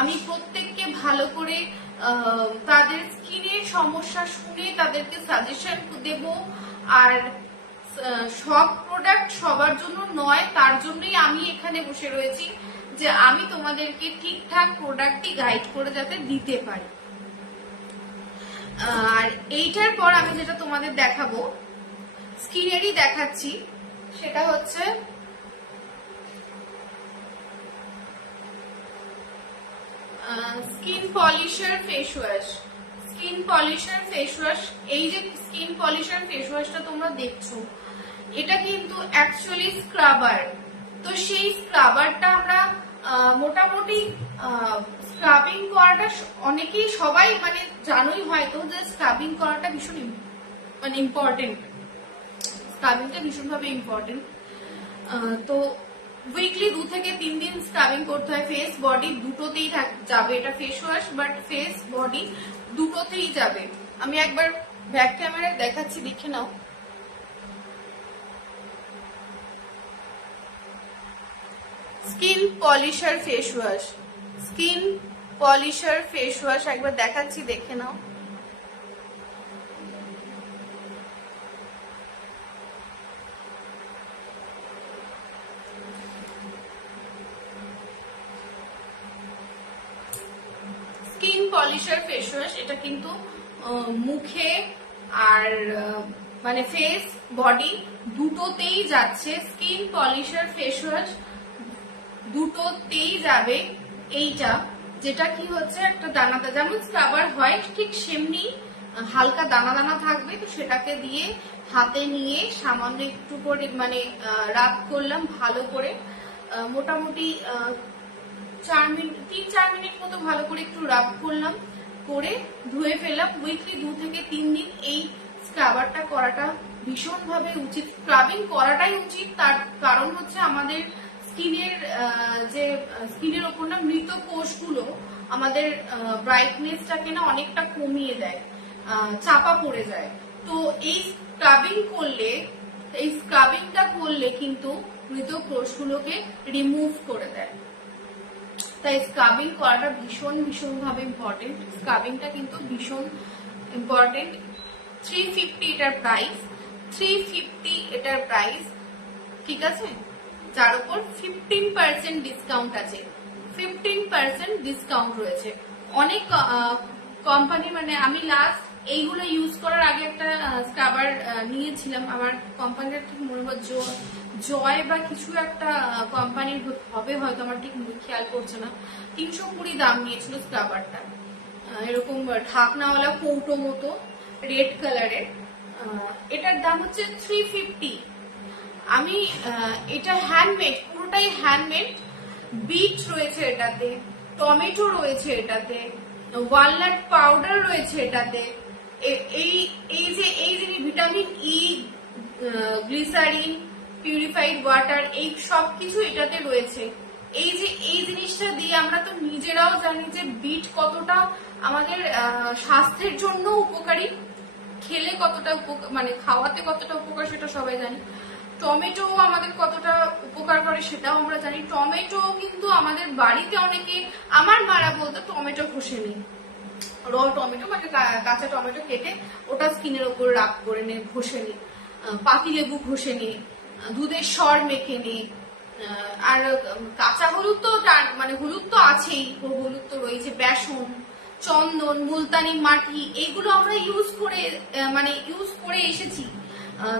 আমি প্রত্যেককে ভালো করে তাদের স্কিনের সমস্যা শুনে তাদেরকে সাজেশন দেব। আর সব প্রোডাক্ট সবার জন্য নয়, তার জন্যই আমি এখানে বসে রয়েছি যে আমি তোমাদেরকে ঠিকঠাক প্রোডাক্টই গাইড করে যাতে দিতে পারি। আর এইটার পর আমি যেটা তোমাদের দেখাবো, স্কিনেরই দেখাচ্ছি, সেটা হচ্ছে skin polisher face wash. Skin polisher face wash, এই যে স্কিন পলিশার ফেস ওয়াশটা তোমরা দেখছো, এটা কিন্তু অ্যাকচুয়ালি স্ক্রাবার। তো সেই স্ক্রাবারটা আমরা মোটামুটি স্ক্রাবিং করাটা অনেকেই সবাই মানে জানোই হয়তো যে স্ক্রাবিং করাটা ভীষণ মানে ইম্পর্টেন্ট, স্ক্রাবিংটা ভীষণভাবে ইম্পর্টেন্ট। তো উইকলি 2 থেকে 3 দিন স্ক্রাবিং করতে হয়, ফেস বডি দুটোতেই যাবে, এটা face wash but face body দুটোতেই যাবে। আমি একবার ব্যাক ক্যামেরায় দেখাচ্ছি, দেখে নাও। Skin polisher face wash, skin polisher face wash একবার দেখাচ্ছি, দেখে নাও। স্কিন পলিশার ফেস ওয়াশ, এটা কিন্তু মুখে আর মানে ফেস বডি দুটোতেই যাচ্ছে। স্কিন পলিশার ফেস ওয়াশ দুটোতেই যাবে। এইটা যেটা কি হচ্ছে একটা দানাদার, যেমন স্ক্রাবার হয় ঠিক সেমনি হালকা দানা দানা থাকবে, তো সেটাকে দিয়ে হাতে নিয়ে সামান্য একটু করে মানে রাব করলাম ভালো করে, মোটামুটি 3-4 মিনিট মতো ভালো করে একটু রাব করলাম, করে ধুয়ে ফেললাম। উইকলি 2 থেকে 3 দিন এই স্ক্রাবারটা করাটা ভীষণভাবে উচিত, স্ক্রাবিং করাটাই উচিত। তার কারণ হচ্ছে আমাদের স্কিনের যে স্কিনের ওপর না মৃত কোষগুলো আমাদের ব্রাইটনেসটাকে না অনেকটা কমিয়ে দেয়, চাপা পড়ে যায়। তো এই স্ক্রাবিংটা করলে কিন্তু মৃত কোষগুলোকে রিমুভ করে দেয়। তাই স্ক্রাবিং করাটা ভীষণভাবে ইম্পর্টেন্ট। স্ক্রাবিংটা কিন্তু ভীষণ ইম্পর্টেন্ট। 350 এটার প্রাইস, 350 এটার প্রাইস, ঠিক আছে, যার উপর 15% ডিসকাউন্ট আছে, 15% ডিসকাউন্ট রয়েছে। অনেক কোম্পানি মানে আমি লাস্ট এইগুলো ইউজ করার আগে একটা স্ক্রাবার নিয়েছিলাম, আমার কোম্পানিটা ঠিক মনে হয় জয় বা কিছু একটা কোম্পানির হবে হয়তো, আমার ঠিক খেয়াল করছে না। 320 দাম নিয়েছিল স্ক্রাবারটা, এরকম ঢাকনাওয়ালা কৌটো মতো রেড কালারের। এটার দাম হচ্ছে 350। আমি এটা হ্যান্ডমেড, পুরোটাই হ্যান্ডমেড। বিট রয়েছে এটাতে, টমেটো রয়েছে এটাতে, ওয়ালনাট পাউডার রয়েছে এটাতে, এই যে vitamin E, glycerine, purified water, এই সব কিছু এটাতে রয়েছে। এই জিনিসটা দিয়ে আমরা তো নিজেরাও জানি যে বিট কতটা আমাদের স্বাস্থ্যের জন্য উপকারী, খেলে কতটা মানে খাওয়াতে কতটা উপকার সেটা সবাই জানি। টমেটো আমাদের কতটা উপকার করে সেটাও আমরা জানি। টমেটো কিন্তু আমাদের বাড়িতে অনেকে, আমার মারা বলতে টমেটো ঘষে নিই, র টমেটো মানে কাঁচা টমেটো কেটে ওটা স্কিনের ওপর রাব করে নে, ঘষে নিই, পাতিলেবু ঘষে নিই, দুধের স্বর মেখে নিই, আর কাঁচা হলুদ তো মানে হলুদ তো আছেই, হলুদ তো রয়েছে, বেসন, চন্দন, মুলতানি মাটি, এইগুলো আমরা ইউজ করে এসেছি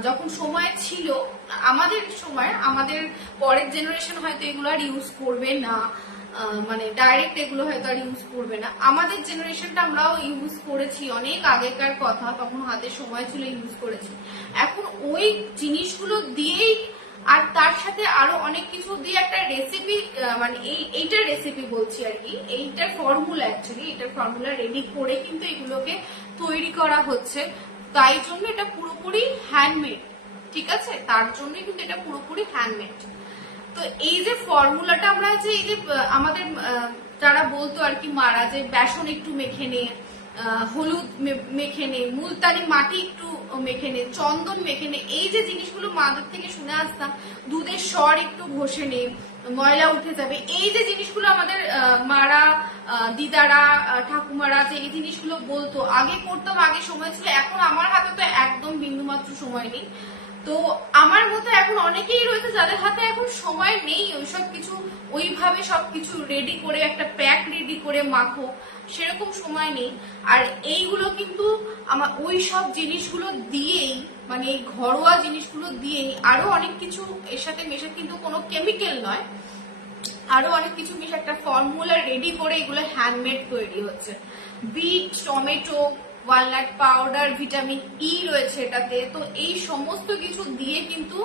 যখন সময় ছিল। আমাদের সময়, আমাদের পরের জেনারেশন হয়তো এগুলো আর ইউজ করবে না, মানে ডাইরেক্ট এগুলো হয়তো আর ইউজ করবে না। আমাদের জেনারেশনটা আমরাও ইউজ করেছি, অনেক আগেকার কথা, তখন হাতে সময় ছিল, ইউজ করেছি। এখন ওই জিনিসগুলো দিয়েই আর তার সাথে আরো অনেক কিছু দিয়ে একটা রেসিপি, মানে এইটার রেসিপি বলছি আর কি, এইটার ফর্মুলা, অ্যাকচুয়ালি এটার ফর্মুলা রেডি করে কিন্তু এগুলোকে তৈরি করা হচ্ছে। তাই জন্য এটা পুরোপুরি হ্যান্ডমেড, ঠিক আছে, তার জন্যই কিন্তু এটা পুরোপুরি হ্যান্ডমেড। তো এই যে ফর্মুলাটা আমরা যে এই যে আমাদের যারা বলতো আর কি মারা, যে বেসন একটু মেখে নে, হলুদ মেখে নে, মুলতানি মাটি একটু মেখে নে, চন্দন মেখে নে, এই যে জিনিসগুলো মাদের থেকে শুনে আসতাম, দুধের স্বর একটু ঘষে নে, ময়লা উঠে যাবে, এই যে জিনিসগুলো আমাদের মারা, দিদারা, ঠাকুমারা যে এই জিনিসগুলো বলতো, আগে করতাম, আগে সময় ছিল। এখন আমার হাতে তো একদম বিন্দুমাত্র সময় নেই। তো আমার মতো এখন অনেকেই রয়েছে যাদের হাতে এখন সময় নেই ওইসব কিছু ওইভাবে সবকিছু রেডি করে একটা প্যাক রেডি করে মাখো, সেরকম সময় নেই। আর এইগুলো কিন্তু আমার ওই সব জিনিসগুলো দিয়েই, মানে এই ঘরোয়া জিনিসগুলো দিয়েই আরো অনেক কিছু এর সাথে মেশে, কিন্তু কোনো কেমিক্যাল নয়, আরো অনেক কিছু মিশে একটা ফর্মুলা রেডি করে এগুলো হ্যান্ডমেড তৈরি হচ্ছে। Beet, tomato, walnut powder, vitamin E রয়েছে এটাতে। তো এই সমস্ত কিছু দিয়ে কিন্তু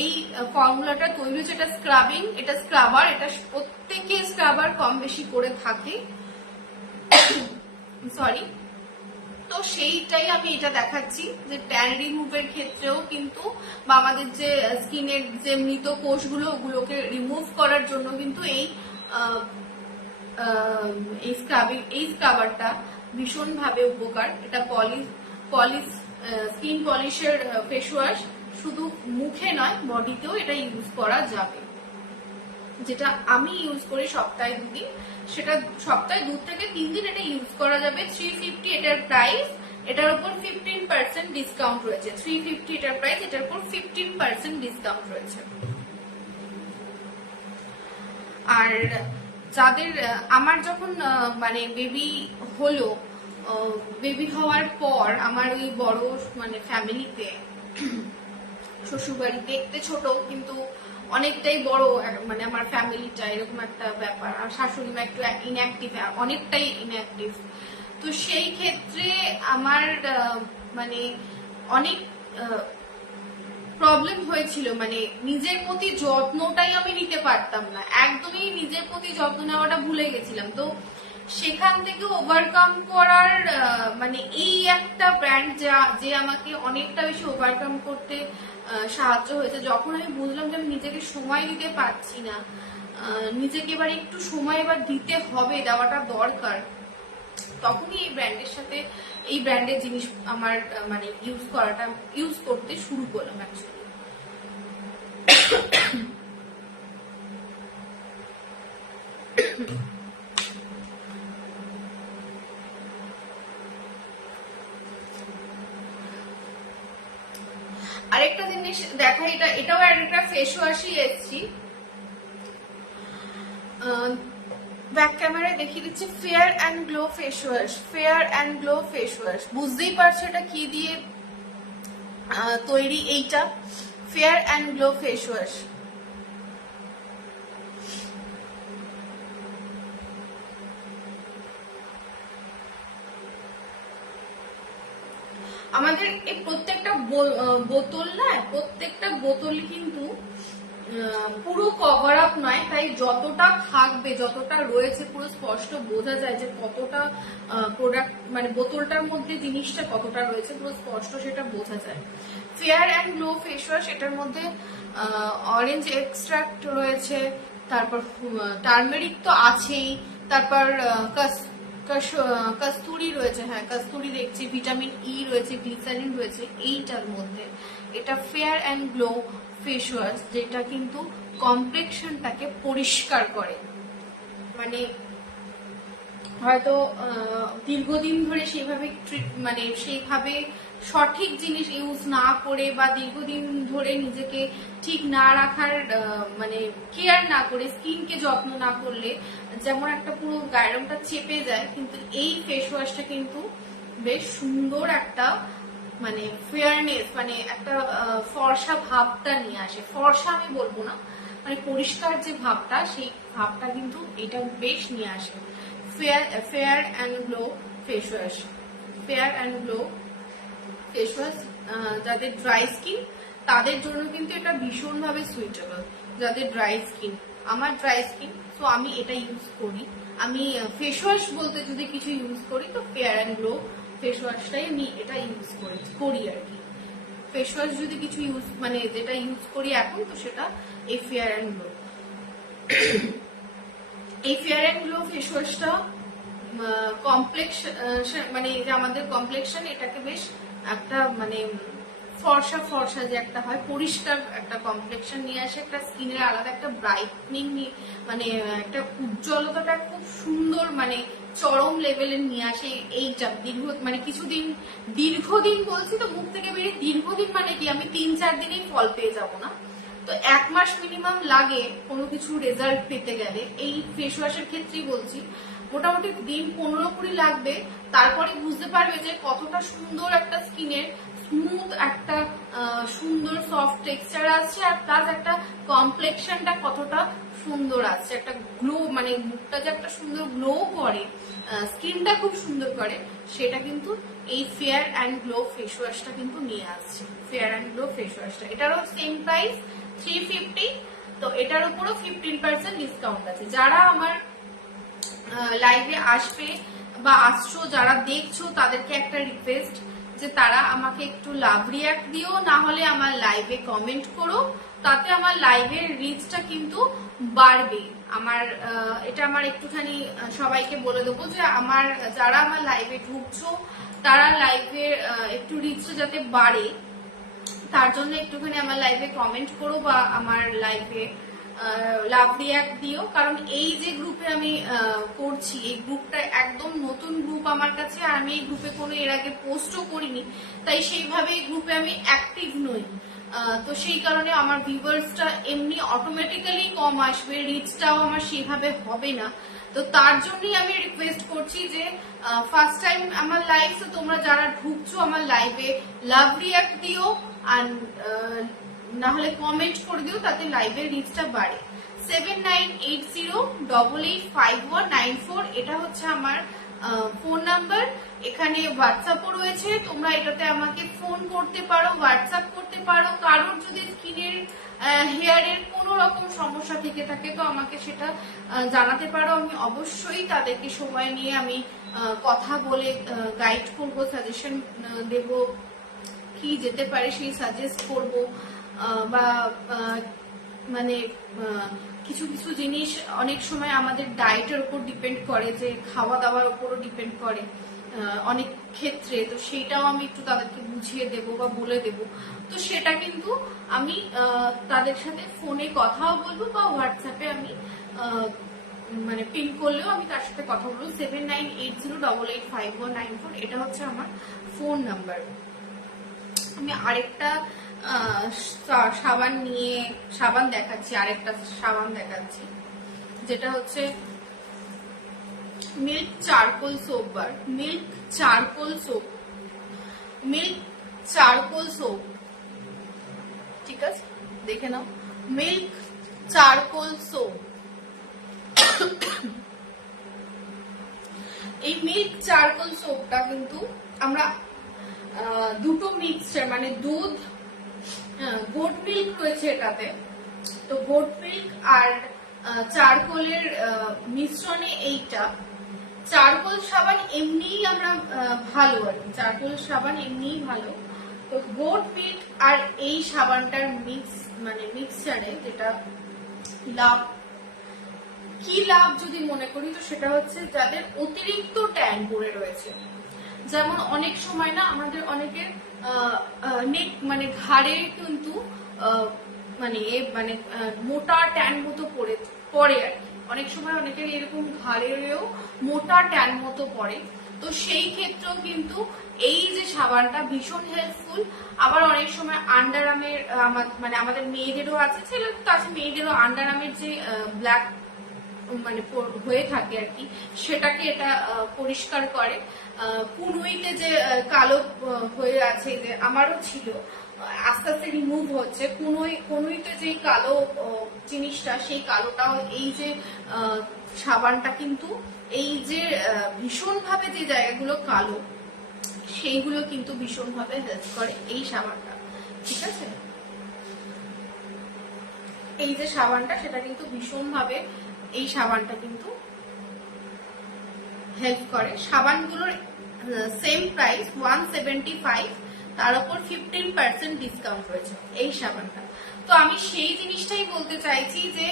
এই ফর্মুলাটা তৈরি হয়েছে। এটা স্ক্রাবিং, এটা স্ক্রাবার, এটা প্রত্যেকে স্ক্রাবার কম বেশি করে থাকে, সরি। তো সেইটাই আমি এটা দেখাচ্ছি যে ট্যান রিমুভের ক্ষেত্রেও কিন্তু বা আমাদের যে স্কিনের যে মৃত কোষগুলো ওগুলোকে রিমুভ করার জন্য কিন্তু এই স্ক্রাবারটা ভীষণভাবে উপকার। এটা স্কিন পলিশের ফেস ওয়াশ, শুধু মুখে নয় বডিতেও এটা ইউজ করা যাবে। যেটা আমি ইউজ করি সপ্তাহে 2 দিন, সেটা সপ্তাহে 2 থেকে 3 দিন এটা ইউজ করা যাবে। 350 এটার প্রাইস, এটার উপর 15% ডিসকাউন্ট রয়েছে। 350 এটার প্রাইস, এটার উপর 15% ডিসকাউন্ট রয়েছে। আর যাদের আমার যখন মানে বেবি হলো, বেবি হওয়ার পর আমার ওই বড় মানে ফ্যামিলিতে, শ্বশুরবাড়ি দেখতে ছোট কিন্তু অনেকটাই বড় মানে আমার ফ্যামিলিটা, এরকম একটা ব্যাপার। আর শাশুড়ি মা একটু ইনঅ্যাক্টিভ, অনেকটাই ইনঅ্যাক্টিভ। তো সেই ক্ষেত্রে আমার মানে অনেক প্রবলেম হয়েছিল, মানে নিজের প্রতি যত্নটাই আমি নিতে পারতাম না, একদমই নিজের প্রতি যত্ন নেওয়াটা ভুলে গেছিলাম। তো সেখান থেকে ওভারকাম করার মানে এই একটা ব্র্যান্ড যে আমাকে অনেকটা বেশি ওভারকাম করতে সাহায্য হয়েছে। যখন আমি বুঝলাম যে আমি নিজেকে সময় দিতে পারছি না, নিজেকে এবার একটু সময় এবার দিতে হবে, দেওয়াটা দরকার, তখনই এই ব্র্যান্ডের সাথে, এই ব্র্যান্ডের জিনিস আমার মানে ইউজ করতে শুরু করলাম অ্যাকচুয়ালি। আরেকটা জিনিস দেখা, এটাও একটা ফেস ওয়াশই এসেছি, ব্যাক ক্যামেরায় দেখিয়ে দিচ্ছি। Fair and glow face wash, fair and glow face wash. বুঝতেই পারছো এটা কি দিয়ে তৈরি। এইটা fair and glow face wash. আমাদের এই প্রত্যেকটা বোতল না, প্রত্যেকটা বোতল কিন্তু পুরো কভার আপ নয়, তাই যতটা থাকবে, যতটা রয়েছে পুরো স্পষ্ট বোঝা যায় যে কতটা প্রোডাক্ট, মানে বোতলটার মধ্যে জিনিসটা কতটা রয়েছে পুরো স্পষ্ট সেটা বোঝা যায়। Fair and glow face wash, এটার মধ্যে অরেঞ্জ এক্সট্রাক্ট রয়েছে, তারপর টার্মেরিক তো আছেই, তারপর কস্তুরি রয়েছে, হ্যাঁ কস্তুরি দেখছি, ভিটামিন ই রয়েছে, গ্লিসারিন রয়েছে এইটার মধ্যে। এটা fair and glow face wash, যেটা কিন্তু কমপ্লেক্সনটাকে পরিষ্কার করে। মানে হয়তো দীর্ঘদিন ধরে সেইভাবে সঠিক জিনিস ইউজ না করে বা দীর্ঘদিন ধরে নিজেকে ঠিক না রাখার মানে কেয়ার না করে, স্কিনকে যত্ন না করলে যেমন একটা পুরো গায়রনটা চেপে যায়, কিন্তু এই ফেস ওয়াশটা কিন্তু বেশ সুন্দর একটা মানে ফেয়ারনেস, মানে একটা ফর্সা ভাবটা নিয়ে আসে। ফর্সা আমি বলবো না, মানে পরিষ্কার যে ভাবটা, সেই ভাবটা কিন্তু এটা বেশ নিয়ে আসে। Fair and glow face wash, fair and glow face wash. যাদের ড্রাই স্কিন তাদের জন্য কিন্তু এটা ভীষণভাবে সুইটেবল। যাদের ড্রাই স্কিন, আমার ড্রাই স্কিন, তো আমি এটা ইউজ করি। আমি ফেস ওয়াশ বলতে যদি কিছু ইউজ করি তো ফেয়ার অ্যান্ড গ্লো ফেস ওয়াশটাই আমি এটা ইউজ করি আর কি। ফেস ওয়াশ যদি কিছু ইউজ মানে যেটা ইউজ করি এখন, তো সেটা এই ফেয়ার অ্যান্ড গ্লো। এই ফেয়ার অ্যান্ড গ্লো ফেস ওয়াশটা কমপ্লেক্সন, মানে যে আমাদের কমপ্লেক্সন, এটাকে বেশ একটা মানে ফর্সা ফর্সা যে একটা হয়, পরিষ্কার একটা কমপ্লেক্সন নিয়ে আসে, একটা স্কিনের আলাদা একটা ব্রাইটনিং, মানে একটা উজ্জ্বলতাটা খুব সুন্দর, মানে চরম লেভেলের নিয়ে আসে এইটা। মানে দীর্ঘদিন বলছি তো মুখ থেকে বেরিয়ে, দীর্ঘদিন মানে কি আমি 3-4 দিনেই ফল পেয়ে যাব না, তো 1 মাস মিনিমাম লাগে কোনো কিছু রেজাল্ট পেতে গেলে। এই ফেস ওয়াশের ক্ষেত্রেই বলছি, মোটামুটি দিন 15-20 লাগবে, তারপরে বুঝতে পারবে যে কতটা সুন্দর একটা স্কিনের স্মুথ একটা সুন্দর সফট টেক্সচার আছে, আর প্লাস একটা কমপ্লেক্সনটা কতটা সুন্দর আছে, একটা গ্লো, মানে মুখটা যে একটা সুন্দর গ্লো করে, স্কিনটা খুব সুন্দর করে, সেটা কিন্তু এই ফেয়ার অ্যান্ড গ্লো ফেস ওয়াশটা কিন্তু নিয়ে আসছে। ফেয়ার অ্যান্ড গ্লো ফেস ওয়াশটা, এটারও সেম প্রাইস 350। তো এটার উপরও 15% ডিসকাউন্ট আছে। যারা আমার লাইভে আসবে বা আসছো, যারা দেখছো, তাদেরকে একটা রিকোয়েস্ট যে তারা আমাকে একটু লাভ রিয়াক্ট দিও, না হলে আমার লাইভে কমেন্ট করো, তাতে আমার লাইভের রিচটা কিন্তু বাড়বে। আমার এটা আমার একটুখানি সবাইকে বলে দেবো যে আমার যারা আমার লাইভে ঢুকছো, তারা লাইভে একটু রিচটা যাতে বাড়ে, তার জন্য একটুখানি আমার লাইভে কমেন্ট করো বা আমার লাইভে লাভ রিয়াক্ট দিও। কারণ এই যে গ্রুপে আমি করছি, এই গ্রুপটা একদম নতুন গ্রুপ আমার কাছে, আর আমি এই গ্রুপে কোনো এর আগে পোস্টও করিনি, তাই সেইভাবে এই গ্রুপে আমি অ্যাক্টিভ নই। তো সেই কারণে আমার ভিউয়ার্সটা এমনি অটোমেটিক্যালি কম আসবে, রিচটাও আমার সেইভাবে হবে না। তো তার জন্যই আমি রিকোয়েস্ট করছি যে ফার্স্ট টাইম আমার লাইভ, তো তোমরা যারা ঢুকছো আমার লাইভে লাভ রিয়াক্ট দিও, আর না হলে কমেন্ট করে দিও, তাতে লাইভের রিচটা বাড়ে। 7980885194 এটা হচ্ছে আমার ফোন নাম্বার। এখানে হোয়াটসঅ্যাপও রয়েছে, তোমরা এটাতে আমাকে ফোন করতে পারো, হোয়াটসঅ্যাপ করতে পারো। কারোর যদি স্কিনের হেয়ারের কোনো রকম সমস্যা থেকে থাকে তো আমাকে সেটা জানাতে পারো, আমি অবশ্যই তাদেরকে সময় নিয়ে আমি কথা বলে গাইড করবো, সাজেশন দেব, কি যেতে পারে সেই সাজেস্ট করব। বা মানে কিছু কিছু জিনিস অনেক সময় আমাদের ডায়েটের উপর ডিপেন্ড করে, যে খাওয়া দাওয়ার উপরও ডিপেন্ড করে অনেক ক্ষেত্রে, তো সেইটাও আমি একটু তাদেরকে বুঝিয়ে দেব বা বলে দেব। তো সেটা কিন্তু আমি তাদের সাথে ফোনে কথাও বলবো বা হোয়াটসঅ্যাপে আমি মানে পিন করলেও আমি তার সাথে কথা বলবো। 7980885194 এটা হচ্ছে আমার ফোন নাম্বার। আমি আরেকটা সাবান দেখাচ্ছি, আরেকটা সাবান দেখাচ্ছি, যেটা হচ্ছে milk charcoal soap bar. Milk charcoal soap, ঠিক আছে, দেখে নাও, মিল্ক চারকোল সোপ। এই মিল্ক চারকোল সোপটা কিন্তু আমরা দুটো মিক্সচার, মানে দুধ, গোট মিল্ক রয়েছে এটাতে, তো গোট মিল্ক আর চারকোলের মিশ্রণে এইটা। চারকোল সাবান এমনিই আমরা ভালো, আর কি চারকোল সাবান এমনিই ভালো, তো গোট মিল্ক আর এই সাবানটার মিক্সচারে যেটা লাভ, কি লাভ যদি মনে করি, তো সেটা হচ্ছে যাদের অতিরিক্ত ট্যান পড়ে রয়েছে, যেমন অনেক সময় না আমাদের অনেকের নেক মানে ঘাড়ে কিন্তু মোটা ট্যান মতো পড়ে আর কি, অনেক সময় অনেকের এরকম ঘাড়েও মোটা ট্যান মতো পড়ে। তো সেই ক্ষেত্রেও কিন্তু এই যে সাবানটা ভীষণ হেল্পফুল। আবার অনেক সময় আন্ডার আর্মের মানে আমাদের মেয়েদেরও আছে, ছেলেদের তো আছে, মেয়েদেরও আন্ডার আর্মের যে ব্ল্যাক মানে হয়ে থাকে আর কি, সেটাকে এটা পরিষ্কার করে। কুনুইতে যে কালো হয়ে আছে, যে আমারও ছিল, আস্তে আস্তে রিমুভ হচ্ছে। কুনুইতে যে কালো জিনিসটা, সেই কালোটাও এই যে সাবানটা কিন্তু এই যে ভীষণভাবে যে জায়গাগুলো কালো, সেইগুলো কিন্তু ভীষণভাবে হেল্প করে এই সাবানটা, ঠিক আছে। এই যে সাবানটা, সেটা কিন্তু ভীষণভাবে এই সাবানটা কিন্তু হেল্প করে। সাবানগুলোর সেম প্রাইস 175, তার উপর 15% ডিসকাউন্ট রয়েছে এই সাবানটা। তো আমি সেই জিনিসটাই বলতে চাইছি যে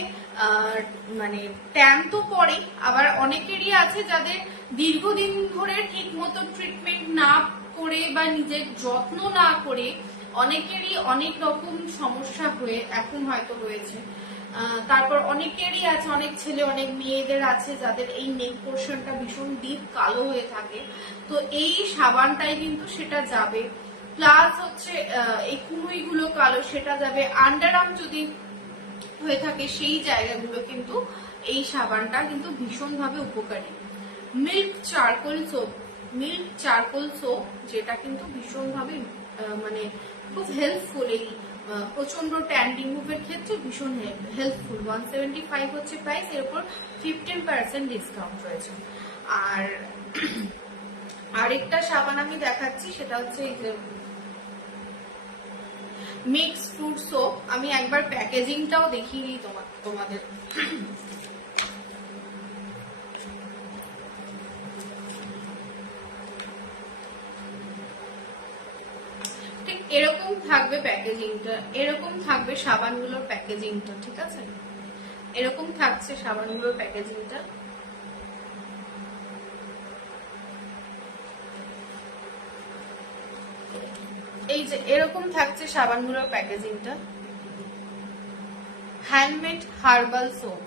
মানে ট্যান তো পড়ে, আবার অনেকেরই আছে যাদের দীর্ঘদিন ধরে ঠিক মতো ট্রিটমেন্ট না করে বা নিজের যত্ন না করে অনেকেরই অনেক রকম সমস্যা হয়ে এখন হয়তো রয়েছে। তারপর অনেকেরই আছে, অনেক ছেলে অনেক মেয়েদের আছে যাদের এই নেক পোর্শনটা ভীষণ ডিপ কালো হয়ে থাকে, তো এই সাবানটাই কিন্তু সেটা যাবে। প্লাস হচ্ছে এই কুনুইগুলো কালো, সেটা যাবে। আন্ডারআর্ম যদি হয়ে থাকে সেই জায়গাগুলো কিন্তু এই সাবানটা কিন্তু ভীষণভাবে উপকারী। মিল্ক চারকোল সোপ যেটা কিন্তু ভীষণভাবে মানে খুব হেল্পফুল, এই প্রচন্ড ট্যান রিমুভের ক্ষেত্রে ভীষণ হেল্পফুল। 175 হচ্ছে প্রাইস, এর উপর 15% ডিসকাউন্ট রয়েছে। আর আরেকটা সাবান আমি দেখাচ্ছি, সেটা হচ্ছে এই যে মিক্স ফ্রুট সোপ। আমি একবার প্যাকেজিংটাও দেখিয়ে দিই তোমাদের। ঠিক এরকম থাকবে প্যাকেজিংটা, এরকম থাকবে সাবানগুলোর প্যাকেজিংটা, ঠিক আছে? এরকম থাকছে সাবানগুলোর প্যাকেজিংটা। এই যে এরকম থাকছে সাবানগুলোর প্যাকেজিংটা। Handmade herbal soap.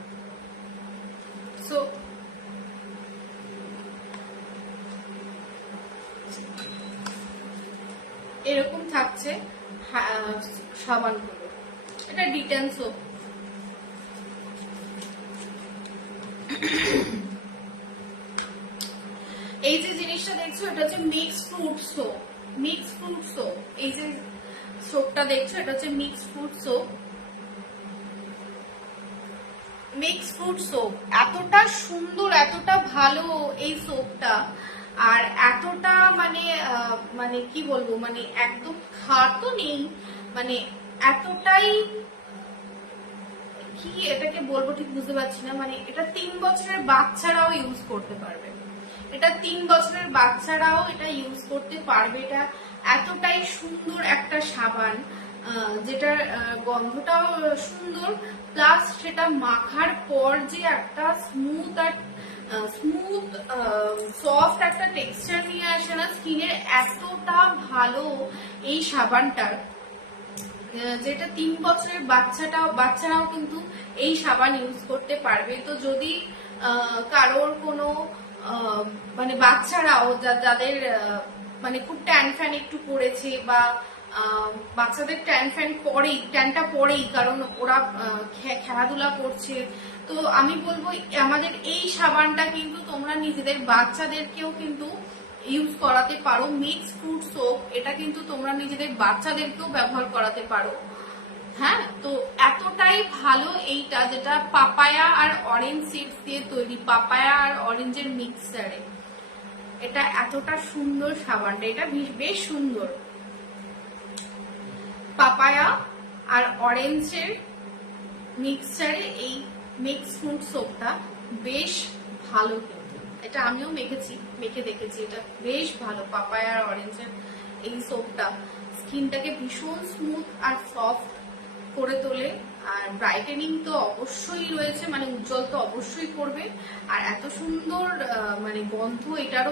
সো এরকম থাকছে সাবানগুলো। এটা ডিটেন সোপ। এই যে জিনিসটা দেখছো, এটা হচ্ছে mix fruit soap. Mix fruit soap, এই যে সোপটা দেখছো, এটা হচ্ছে mix fruit soap. Mix fruit soap এতটা সুন্দর, এতটা ভালো এই সোপটা, আর এতটা মানে কি বলবো, মানে একদম খার তো নেই, মানে এতটাই কি এটাকে বলবো ঠিক বুঝতে পারছি না। মানে এটা 3 বছরের বাচ্চারাও ইউজ করতে পারবে, এটা 3 বছরের বাচ্চারাও এটা ইউজ করতে পারবে। এটা এতটাই সুন্দর একটা সাবান, যেটার গন্ধটাও সুন্দর, প্লাস সেটা মাখার পর যে একটা স্মুথ আর সফট একটা টেক্সচার নিয়ে আসে না স্কিনের, এতটা ভালো এই সাবানটার, যেটা 3 বছরের বাচ্চারাও কিন্তু এই সাবান ইউজ করতে পারবে। তো যদি কারোর কোনো মানে বাচ্চারাও যাদের মানে খুব ট্যান ফ্যান একটু পড়েছে, বা বাচ্চাদের ট্যানটা পড়েই, কারণ ওরা খেলাধুলা করছে, তো আমি বলবো আমাদের এই সাবানটা কিন্তু তোমরা নিজেদের বাচ্চাদেরকেও কিন্তু ইউজ করাতে পারো। মিক্স ফ্রুট সোপ, এটা কিন্তু তোমরা নিজেদের বাচ্চাদেরকেও ব্যবহার করাতে পারো। হ্যাঁ, তো এতটাই ভালো এইটা, যেটা পাপায়া আর অরেঞ্জ সিডস দিয়ে তৈরি, পাপায়া আর অরেঞ্জের মিক্সচারে। এটা এতটা সুন্দর সাবানটা, এটা বেশ সুন্দর। পাপায়া আর অরেঞ্জের মিক্সচারে এই মিক্স ফ্রুট সোপটা বেশ ভালো, কিন্তু এটা আমিও মেখে দেখেছি, এটা বেশ ভালো। পাপায়া আর অরেঞ্জের এই সোপটা স্কিনটাকে ভীষণ স্মুথ আর সফট করে তোলে, আর ব্রাইটেনিং তো অবশ্যই রয়েছে, মানে উজ্জ্বল তো অবশ্যই করবে। আর এত সুন্দর মানে গন্ধ, এটারও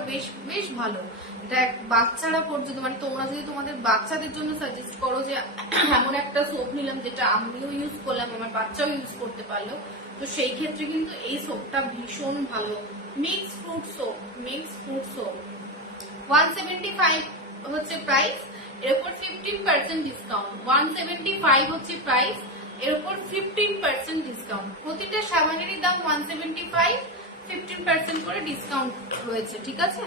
বেশ ভালো। এটা বাচ্চারা পর্যন্ত, মানে তোমরা যদি তোমাদের বাচ্চাদের জন্য সাজেস্ট করো যে এমন একটা সোপ নিলাম যেটা আমিও ইউজ করলাম, আমার বাচ্চাও ইউজ করতে পারলো, তো সেই ক্ষেত্রে কিন্তু এই সোপটা ভীষণ ভালো। মিক্স ফ্রুট সোপ, 175 হচ্ছে প্রাইস, এর উপর 15% ডিসকাউন্ট। 175 হচ্ছে প্রাইস, এর উপর 15% ডিসকাউন্ট। প্রতিটা সাবানেরই দাম 175, 15% করে ডিসকাউন্ট রয়েছে, ঠিক আছে?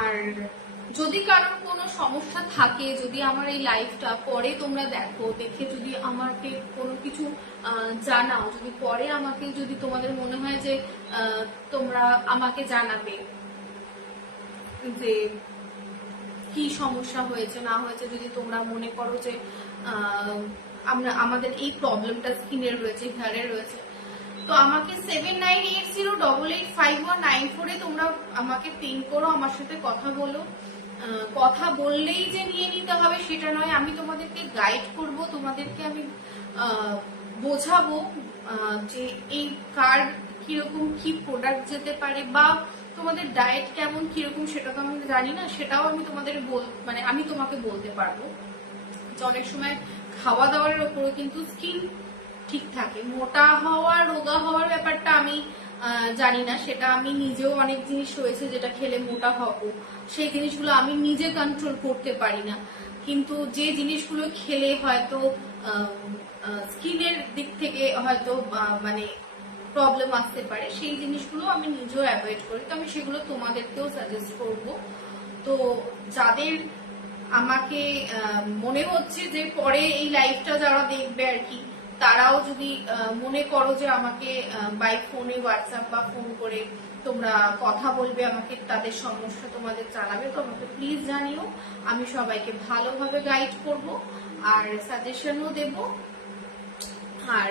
আর যদি কারোর কোনো সমস্যা থাকে, যদি আমার এই লাইভটা পরে তোমরা দেখে যদি আমাকে কোনো কিছু জানাও, যদি পরে আমাকে, যদি তোমাদের মনে হয় যে তোমরা আমাকে জানাবে যে কি সমস্যা হয়েছে না হয়েছে, যদি তোমরা মনে করো যে আমাদের এই প্রবলেমটা স্কিনের রয়েছে, হেয়ারের রয়েছে, তো আমাকে 7980885194 তোমরা আমাকে পিং করো, আমার সাথে কথা বলো। কথা বললেই যে নিয়ে নিতে হবে সেটা নয়, আমি তোমাদেরকে গাইড করব, তোমাদেরকে আমি বোঝাবো যে এই কার কিরকম কি প্রোডাক্ট যেতে পারে, বা তোমাদের ডায়েট কেমন কিরকম সেটা তো আমি জানি না, সেটাও আমি তোমাদের আমি তোমাকে বলতে পারবো। যে অনেক সময় খাওয়া দাওয়ার উপরও কিন্তু স্কিন ঠিক থাকে, মোটা হওয়া রোগা হওয়ার ব্যাপারটা আমি জানি না, সেটা আমি নিজেও অনেক জিনিস রয়েছে যেটা খেলে মোটা হবো, সেই জিনিসগুলো আমি নিজে কন্ট্রোল করতে পারি না, কিন্তু যে জিনিসগুলো খেলে হয়তো স্কিনের দিক থেকে হয়তো মানে প্রবলেম আসতে পারে, সেই জিনিসগুলো আমি নিজেও অ্যাভয়েড করি। তো আমি সেগুলো তোমাদেরকেও সাজেস্ট করব। তো যাদের আমাকে মনে হচ্ছে যে পরে এই লাইভটা যারা দেখবে আর কি, তারাও যদি মনে করো যে আমাকে বাই ফোনে হোয়াটসঅ্যাপ বা ফোন করে তোমরা কথা বলবে, আমাকে তাদের সমস্যা তোমাদের জানাবে, তো আমাকে প্লিজ জানিও। আমি সবাইকে ভালোভাবে গাইড করব আর সাজেশনও দেব, আর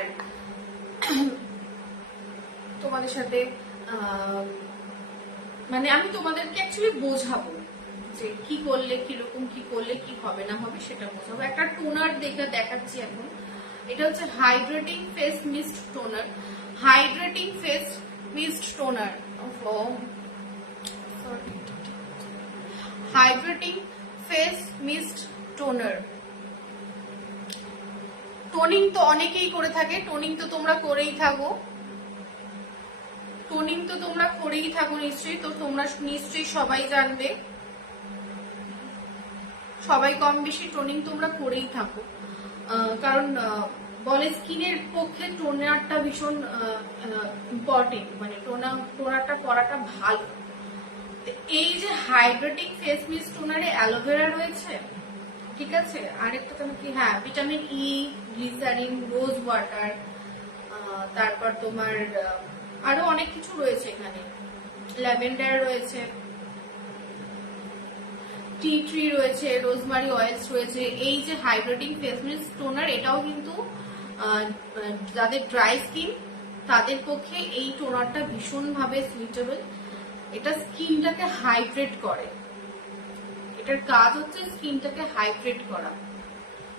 তোমাদের সাথে মানে আমি তোমাদেরকে অ্যাকচুয়ালি বোঝাবো যে কি করলে কিরকম, কি করলে কি হবে না হবে সেটা বোঝাবো। একটা টোনার দেখাচ্ছি এখন। এটা হচ্ছে hydrating face mist toner. Hydrating face mist toner, hydrating face mist toner. Toning তো অনেকেই করে থাকে, টোনিং তো তোমরা করেই থাকো, টোনিং তো তোমরা করেই থাকো নিশ্চয়ই। তো তোমরা নিশ্চয়ই সবাই জানবে, সবাই কম বেশি টোনিং তোমরা করেই থাকো। কারণ বলে স্কিনের পক্ষে টোনারটা ভীষণ ইম্পর্টেন্ট, মানে টোনারটা করাটা ভালো। এই যে হাইড্রেটিং ফেস মিস্ট টোনারে অ্যালোভেরা রয়েছে, ঠিক আছে, আরেকটা তুমি কি, হ্যাঁ vitamin E, glycerine, rose water, তারপর তোমার আরো অনেক কিছু রয়েছে এখানে, ল্যাভেন্ডার রয়েছে, টি ট্রি রয়েছে, রোজমারি অয়েলস রয়েছে। এই যে হাইড্রেটিং ফেস মিস্ট টোনার, এটাও কিন্তু যাদের ড্রাই স্কিন তাদের পক্ষে এই টোনারটা ভীষণভাবে সুইটেবল। এটা স্কিনটাকে হাইড্রেট করে, এটার কাজ হচ্ছে স্কিনটাকে হাইড্রেট করা,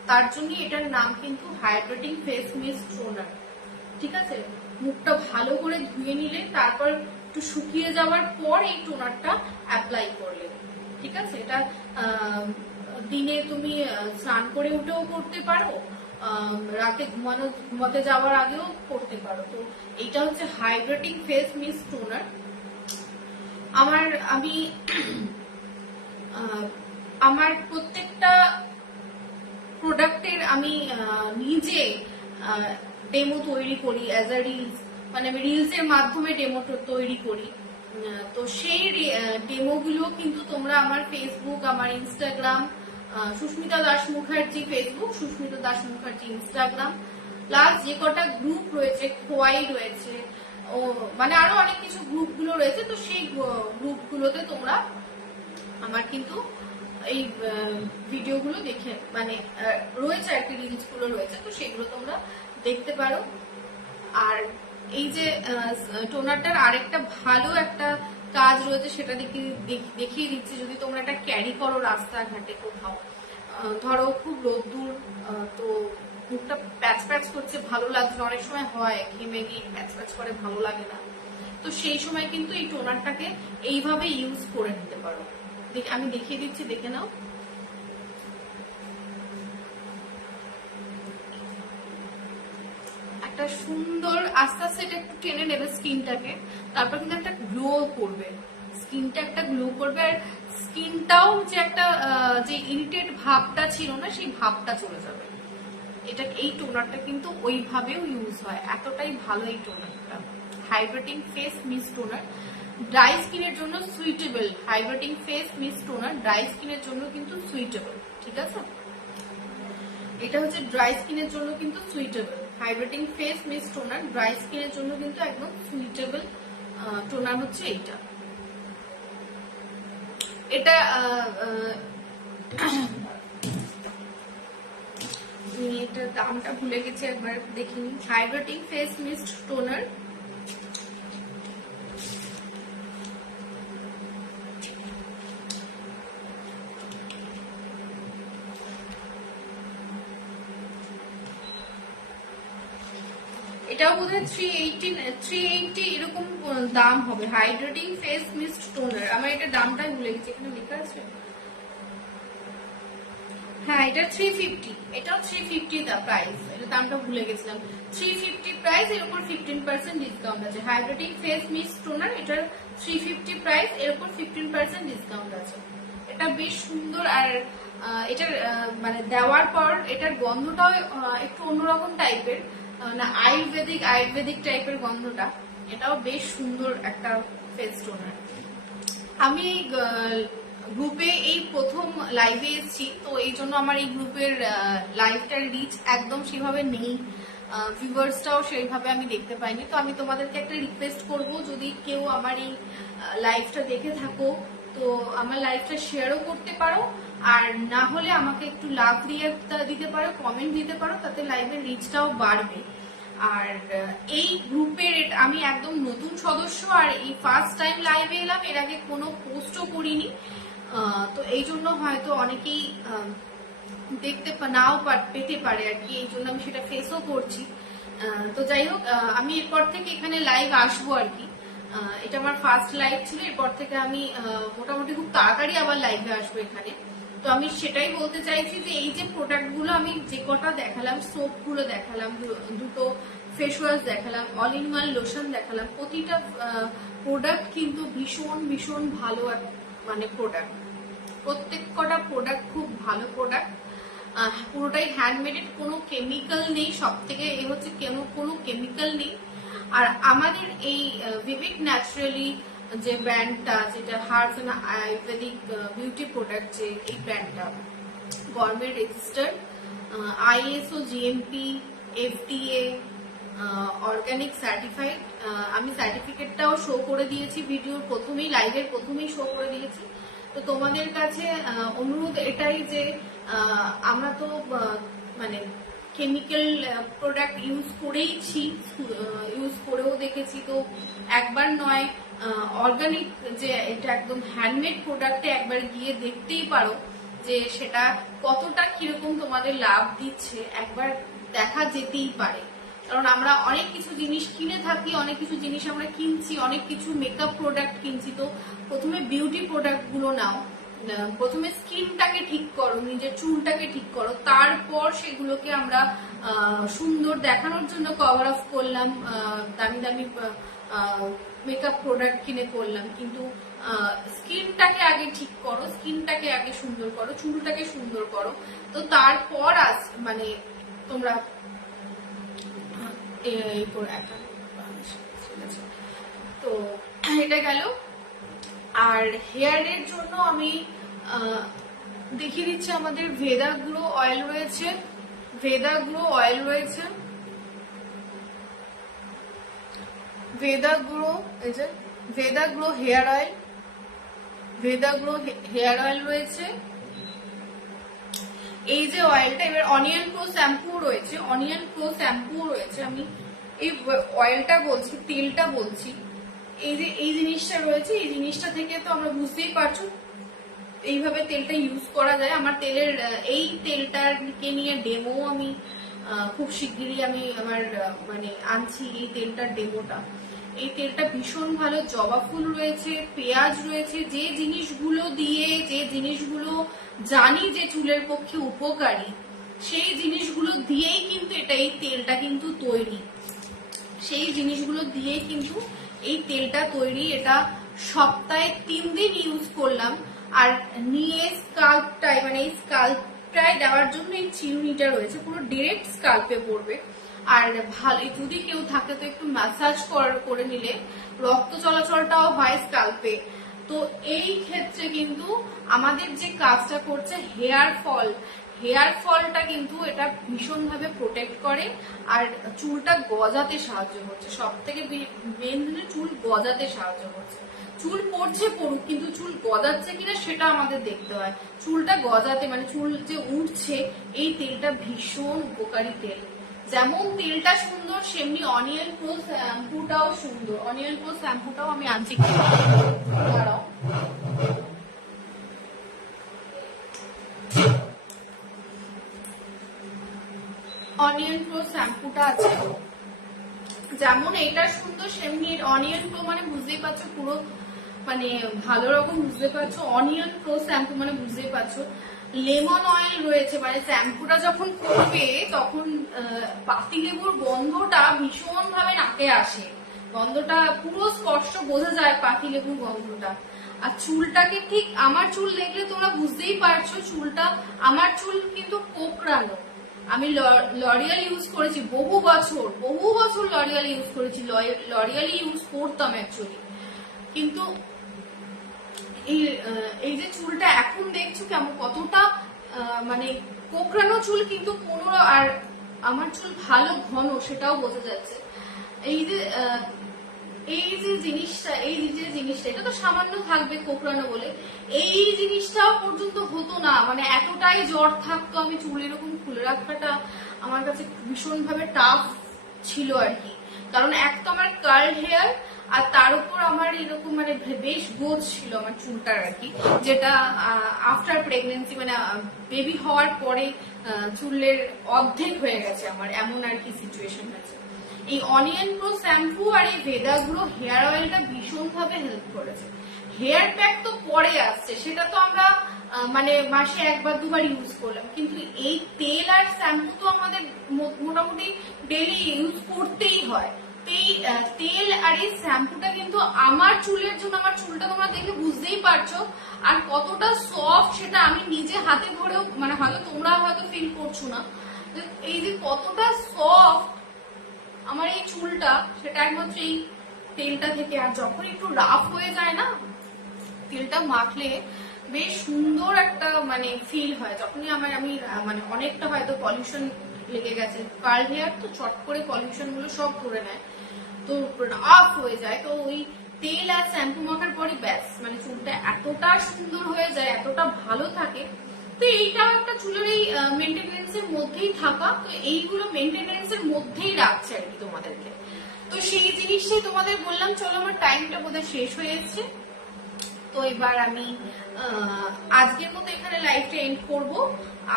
তার জন্য এটার নাম কিন্তু হাইড্রেটিং ফেস মিস্ট টোনার। ঠিক আছে, মুখটা ভালো করে ধুয়ে নিলে, তারপর একটু শুকিয়ে যাওয়ার পর এই টোনারটা অ্যাপ্লাই করলে, ঠিক আছে। এটা দিনে তুমি স্নান করে উঠেও করতে পারো, রাতে ঘুমাতে যাওয়ার আগেও করতে পারো। তো এইটা হচ্ছে হাইড্রেটিং ফেস মিস্ট টোনার। আমার প্রত্যেকটা প্রোডাক্টের আমি নিজে ডেমো তৈরি করি অ্যাজ আ রিলস, মানে আমি রিলস এর মাধ্যমে ডেমো তৈরি করি। তো সেই ডেমোগুলো কিন্তু তোমরা আমার ফেসবুক, আমার Instagram, Susmita Das Mukherjee Facebook, Susmita Das Mukherjee Instagram, plus যে কটা গ্রুপ রয়েছে, খোয়াই রয়েছে, ও মানে আরো অনেক কিছু গ্রুপগুলো রয়েছে। তো সেই গ্রুপগুলোতে তোমরা আমার কিন্তু এই ভিডিওগুলো দেখে, মানে রয়েছে আর কি, রিলস গুলো রয়েছে, তো সেগুলো তোমরা দেখতে পারো। আর এই যে টোনারটার আরেকটা ভালো একটা কাজ রয়েছে, সেটা দেখিয়ে দিচ্ছি। যদি তোমরা এটা ক্যারি করো রাস্তাঘাটে কোথাও, ধরো খুব রোদ্দুর, তো মুখটা প্যাচ প্যাচ করছে, ভালো লাগছে, অনেক সময় হয় ঘেমে গিয়ে প্যাচ প্যাচ করে, ভালো লাগে না, তো সেই সময় কিন্তু এই টোনারটাকে এইভাবে ইউজ করে নিতে পারো। আমি দেখিয়ে দিচ্ছি, দেখে নাও। একটা সুন্দর, আস্তে আস্তে এটা একটু টেনে নেবে স্কিনটাকে, তারপর কিন্তু একটা গ্লো করবে, স্কিনটা একটা গ্লো করবে, আর স্কিনটাও যে একটা যে ইরিটেট ভাবটা ছিল না, সেই ভাবটা চলে যাবে। এটা এই টোনারটা কিন্তু ওইভাবেও ইউজ হয়, এতটাই ভালো এই টোনারটা। Hydrating face mist toner, dry স্কিনের জন্য suitable. Hydrating face mist toner dry স্কিনের জন্য কিন্তু সুইটেবল, ঠিক আছে। এটা হচ্ছে ড্রাই স্কিনের জন্য কিন্তু suitable. Hydrating face mist toner dry স্কিনের জন্য কিন্তু একদম সুইটেবল টোনার হচ্ছে এইটা। এটা এটার দামটা ভুলে গেছি, একবার দেখিনি। হাইড্রেটিং ফেস মিস্ট টোনার, এটাও বোধহয় 380 এরকম দাম হবে। হাইড্রেটিং ফেস মিস্ট টোনার, আমার এটা দামটাই ভুলে গেছি, এখানে লেখা আছে। হ্যাঁ, এটা 350, এটাও 350 দা প্রাইস, এটা দামটা ভুলে গেছিলাম। 350 প্রাইস, এর উপর 15% ডিসকাউন্ট আছে। হাইড্রেটিং ফেস মিস্ট টোনার, এটার 350 প্রাইস, এর উপর 15% ডিসকাউন্ট আছে। এটা বেশ সুন্দর, আর এটার মানে দেওয়ার পর এটার গন্ধটাও একটু অন্যরকম টাইপের, না আয়ুর্বেদিক টাইপের গন্ধটা, এটাও বেশ সুন্দর একটা ফেস টোনার। আমি গ্রুপে এই প্রথম লাইভে এসেছি, তো এই জন্য আমার এই গ্রুপের লাইভটার রিচ একদম সেভাবে নেই, ভিউয়ার্সটাও সেইভাবে আমি দেখতে পাইনি। তো আমি তোমাদেরকে একটা রিকোয়েস্ট করব, যদি কেউ আমার এই লাইভটা দেখে থাকো তো আমার লাইভটা শেয়ারও করতে পারো, আর না হলে আমাকে একটু লাভ রিয়াক্ট দিতে পারো, কমেন্ট দিতে পারো, তাতে লাইভের রিচটাও বাড়বে। আর এই গ্রুপের আমি একদম নতুন সদস্য, আর এই ফার্স্ট টাইম লাইভে এলাম, এর আগে কোনো পোস্টও করিনি, তো এই জন্য হয়তো অনেকেই দেখতে নাও পেতে পারে আর কি, এই জন্য আমি সেটা ফেসও করছি। তো যাই হোক, আমি এরপর থেকে এখানে লাইভ আসবো আর কি। এটা আমার ফার্স্ট লাইভ ছিল, এরপর থেকে আমি মোটামুটি খুব তাড়াতাড়ি আবার লাইভে আসবো এখানে। তো আমি সেটাই বলতে চাইছি যে এই যে প্রোডাক্ট গুলো আমি যে কটা দেখালাম, সোপ গুলো দেখালাম, দুটো ফেস ওয়াশ দেখালাম, অল ইন ওয়ান লোশন দেখালাম, প্রতিটা প্রোডাক্ট কিন্তু ভীষণ ভীষণ ভালো মানে প্রোডাক্ট, প্রত্যেক কটা প্রোডাক্ট খুব ভালো প্রোডাক্ট, পুরোটাই হ্যান্ডমেডেড, কোনো কেমিক্যাল নেই, সব থেকে এ হচ্ছে কোনো কেমিক্যাল নেই। আর আমাদের এই ভিভিক ন্যাচারালি যে ব্র্যান্ডটা, যেটা herbs and ayurvedic beauty product, যে এই ব্র্যান্ডটা government registered, ISO, GMP, FDA, organic certified. আমি সার্টিফিকেটটাও শো করে দিয়েছি ভিডিওর প্রথমেই, লাইভের প্রথমেই শো করে দিয়েছি। তো তোমাদের কাছে অনুরোধ এটাই যে আমরা তো মানে কেমিক্যাল প্রোডাক্ট ইউজ করেইছি, ইউজ করেও দেখেছি, তো একবার নয়, অর্গানিক যে এটা একদম হ্যান্ডমেড প্রোডাক্টে একবার গিয়ে দেখতেই পারো যে সেটা কতটা কিরকম তোমাদের লাভ দিচ্ছে, একবার দেখা যেতেই পারে। কারণ আমরা অনেক কিছু জিনিস কিনে থাকি, অনেক কিছু জিনিস আমরা কিনছি, অনেক কিছু মেকআপ প্রোডাক্ট কিনছি, তো প্রথমে বিউটি প্রোডাক্ট গুলো নাও, প্রথমে স্কিনটাকে ঠিক করো, নিজের চুলটাকে ঠিক করো, তারপর সেগুলোকে আমরা সুন্দর দেখানোর জন্য কভার আপ করলাম, দামি দামি মেকআপ প্রোডাক্ট কিনে করলাম, কিন্তু স্কিনটাকে আগে ঠিক করো, স্কিনটাকে আগে সুন্দর করো, চুলটাকে সুন্দর করো, তো তারপর মানে তোমরা তো এটা গেল। আর হেয়ারের জন্য আমি দেখিয়ে দিচ্ছি, আমাদের ভেদা গ্লো অয়েল রয়েছে, ভেদা গ্লো অয়েল রয়েছে, ভেদা গ্লো, এই যে ভেদা গ্লো হেয়ার অয়েল, ভেদা গ্লো হেয়ার অয়েল রয়েছে, এই যে অয়েলটা। এবার অনিয়ন প্রো শ্যাম্পু রয়েছে, অনিয়ন প্রো শ্যাম্পু রয়েছে। আমি এই অয়েলটা বলছি, তেলটা বলছি, এই যে এই জিনিসটা রয়েছে, এই জিনিসটা থেকে তো আমরা বুঝতেই পারছো এইভাবে তেলটা ইউজ করা যায়। আমার তেলের এই তেলটাকে নিয়ে ডেমো আমি খুব শিগগিরই আমি আমার মানে আনছি এই তেলটার ডেমোটা। এই তেলটা ভীষণ ভালো, জবা ফুল রয়েছে, পেঁয়াজ রয়েছে, যে জিনিসগুলো দিয়ে, যে জিনিসগুলো জানি যে চুলের পক্ষে উপকারী, সেই জিনিসগুলো দিয়েই কিন্তু এই তেলটা কিন্তু তৈরি, সেই জিনিসগুলো দিয়েই কিন্তু এই তেলটা তৈরি। এটা সপ্তাহে 3 দিন ইউজ করলাম, আর নিয়ে স্কাল্পটায়, মানে এই স্কাল্পটায় দেওয়ার জন্য এই চিরুনিটা রয়েছে, পুরো ডিরেক্ট স্কাল্পে পড়বে। আর ভালো যদি কেউ থাকে তো একটু ম্যাসাজ করে নিলে রক্ত চলাচলটাও হয় স্কাল্পে। তো এই ক্ষেত্রে কিন্তু আমাদের যে কাজটা করছে হেয়ার ফলটা কিন্তু এটা ভীষণ ভাবে প্রোটেক্ট করে, আর চুলটা গজাতে সাহায্য করছে, সব থেকে মেন চুল গজাতে সাহায্য করছে। চুল পড়ছে পড়ুক, কিন্তু চুল গজাচ্ছে কিনা সেটা আমাদের দেখতে হয়। চুলটা গজাতে, মানে চুল যে উঠছে, এই তেলটা ভীষণ উপকারী তেল। যেমন তেলটা সুন্দর, সেমনি অনিয়ন প্রো শ্যাম্পুটাও সুন্দর। অনিয়ন প্রো শ্যাম্পুটাও আমি আনছি, দাঁড়াও। অনিয়ন প্রো শ্যাম্পুটা আছে, যেমন এটা সুন্দর, সেমনি অনিয়ন প্রো মানে বুঝতেই পারছো, পুরো মানে ভালো রকম বুঝতে পারছো। অনিয়ন প্রো শ্যাম্পু মানে বুঝতেই পারছো। লেমন অয়েল রয়েছে, মানে শ্যাম্পুটা যখন করবে তখন পাতিলেবুর গন্ধটা ভীষণ ভাবে নাকে আসে, গন্ধটা পুরো স্পষ্ট বোঝা যায় পাতিলেবুর গন্ধটা। আর চুলটাকে ঠিক, আমার চুল দেখলে তোমরা বুঝতেই পারছো চুলটা, আমার চুল কিন্তু কোকড়ানো, আমি লরিয়াল ইউজ করেছি বহু বছর লরিয়াল ইউজ করেছি, লরিয়াল ইউজ করতাম অ্যাকচুয়ালি। কিন্তু এই যে চুলটা এখন দেখছো কেমন কতটা মানে কোঁকড়ানো চুল, কিন্তু কোনো আর আমার চুল ভালো ঘন সেটাও বোঝা যাচ্ছে। এই যে জিনিসটা এটা তো সামান্য থাকবে কোঁকড়ানো বলে, এই জিনিসটাও পর্যন্ত হতো না, মানে এতটাই জ্বর থাকতো। আমি চুল এরকম খুলে রাখাটা আমার কাছে ভীষণ ভাবে টাফ ছিল আর কি, কারণ এক তো আমার কার্ল হেয়ার, আর তার উপর আমার এরকম মানে বেশ গোজ ছিল আমার চুলটার আর কি, যেটা আফটার প্রেগনেন্সি মানে বেবি হওয়ার পরে চুলের অর্ধেক হয়ে গেছে আমার, এমন আর কি সিচুয়েশন আছে। এই অনিয়ন প্রো শ্যাম্পু আর এই ভেদা গ্রো হেয়ার অয়েলটা ভীষণ ভাবে হেল্প করেছে। হেয়ার প্যাক তো পরে আসছে, সেটা তো আমরা মানে মাসে একবার দুবার ইউজ করলাম, কিন্তু এই তেল আর শ্যাম্পু তো আমাদের মোটামুটি ডেইলি ইউজ করতেই হয়। এই তেল আর এই শ্যাম্পুটা কিন্তু আমার চুলের জন্য, আমার চুলটা তোমরা দেখে বুঝতেই পারছো আর কতটা সফট সেটা আমি নিজে হাতে ধরেও মানে হয়তো তোমরা হয়তো ফিল করছো না, এই যে কতটা সফট আমার এই চুলটা, সেটা একমাত্র এই তেলটা থেকে। আর যখন একটু রাফ হয়ে যায় না, তেলটা মাখলে বেশ সুন্দর একটা মানে ফিল হয়। যখনই আমি মানে অনেকটা হয়তো পলিউশন লেগে গেছে, কার্ল হেয়ার তো চট করে পলিউশন গুলো সব করে নেয়, তো রাফ হয়ে যায়, তো ওই তেল আর শ্যাম্পু মাখার পরে ব্যাস মানে চুলটা এতটা সুন্দর হয়ে যায়, এতটা ভালো থাকে। তো এইটাও একটা চুলের এই মেনটেনেন্স এর মধ্যেই থাকা, তো এইগুলো মেনটেনেন্স এর মধ্যেই রাখছে আর কি তোমাদেরকে। তো সেই জিনিসটাই তোমাদের বললাম। চলো, আমার টাইমটা বোধহয় শেষ হয়ে যাচ্ছে, তো এবার আমি আজকের মতো এখানে লাইভটা এন্ড করব।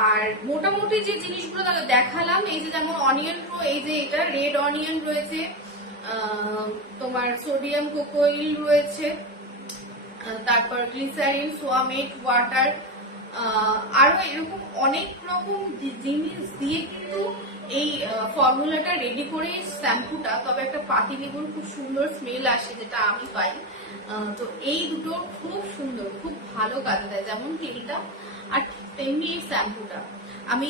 আর মোটামুটি যে জিনিসগুলো দেখালাম, এই যে যেমন অনিয়ন প্রো, এই যে এটা রেড অনিয়ন রয়েছে, তোমার সোডিয়াম কোকোইল রয়েছে, তারপর গ্লিসারিন, সোয়ামেট ওয়াটার, আরো এরকম অনেক রকম জিনিস দিয়ে কিন্তু এই ফর্মুলাটা রেডি করে শ্যাম্পুটা, তবে একটা পাতিলেবুর খুব সুন্দর স্মেল আসে যেটা আমি পাই। তো এই দুটো খুব সুন্দর, খুব ভালো কাজে দেয়, যেমন তেলটা আর তেমনি এই শ্যাম্পুটা। আমি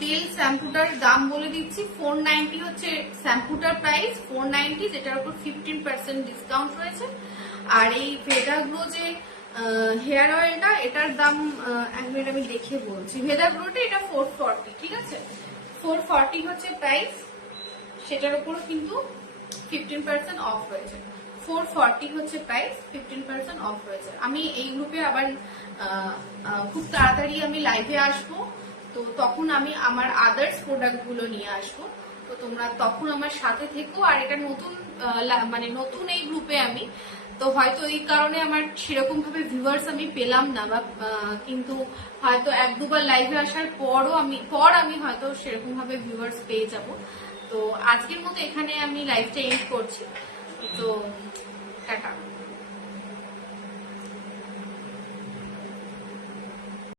তেল শ্যাম্পুটার দাম বলে দিচ্ছি, 490 হচ্ছে শ্যাম্পুটার প্রাইস, 490, যেটার উপর 15% ডিসকাউন্ট রয়েছে। আর এই ভেদা গ্লো যে হেয়ার অয়েলটা, এটার দাম এক মিনিট আমি দেখে বলছি। ভেদা গ্লোটা এটা 440, ঠিক আছে, 440 হচ্ছে প্রাইস, সেটার উপর কিন্তু 15% অফ রয়েছে। 440 হচ্ছে প্রাইস, 15% অফ রয়েছে। আমি এই গ্রুপে আবার খুব তাড়াতাড়ি আমি লাইভে আসবো, তো তখন আমি আমার আদার্স প্রোডাক্ট গুলো নিয়ে আসবো, তো তোমরা তখন আমার সাথে থেকো। আর এটা নতুন মানে নতুন এই গ্রুপে আমি, তো হয়তো এই কারণে আমার সেরকম ভাবে ভিউয়ার্স আমি পেলাম না, বা কিন্তু হয়তো এক দুবার লাইভে আসার পর আমি হয়তো সেরকম ভাবে ভিউয়ার্স পেয়ে যাব। তো আজকের মতো এখানে আমি লাইভটা এন্ড করছি, তো টাটা।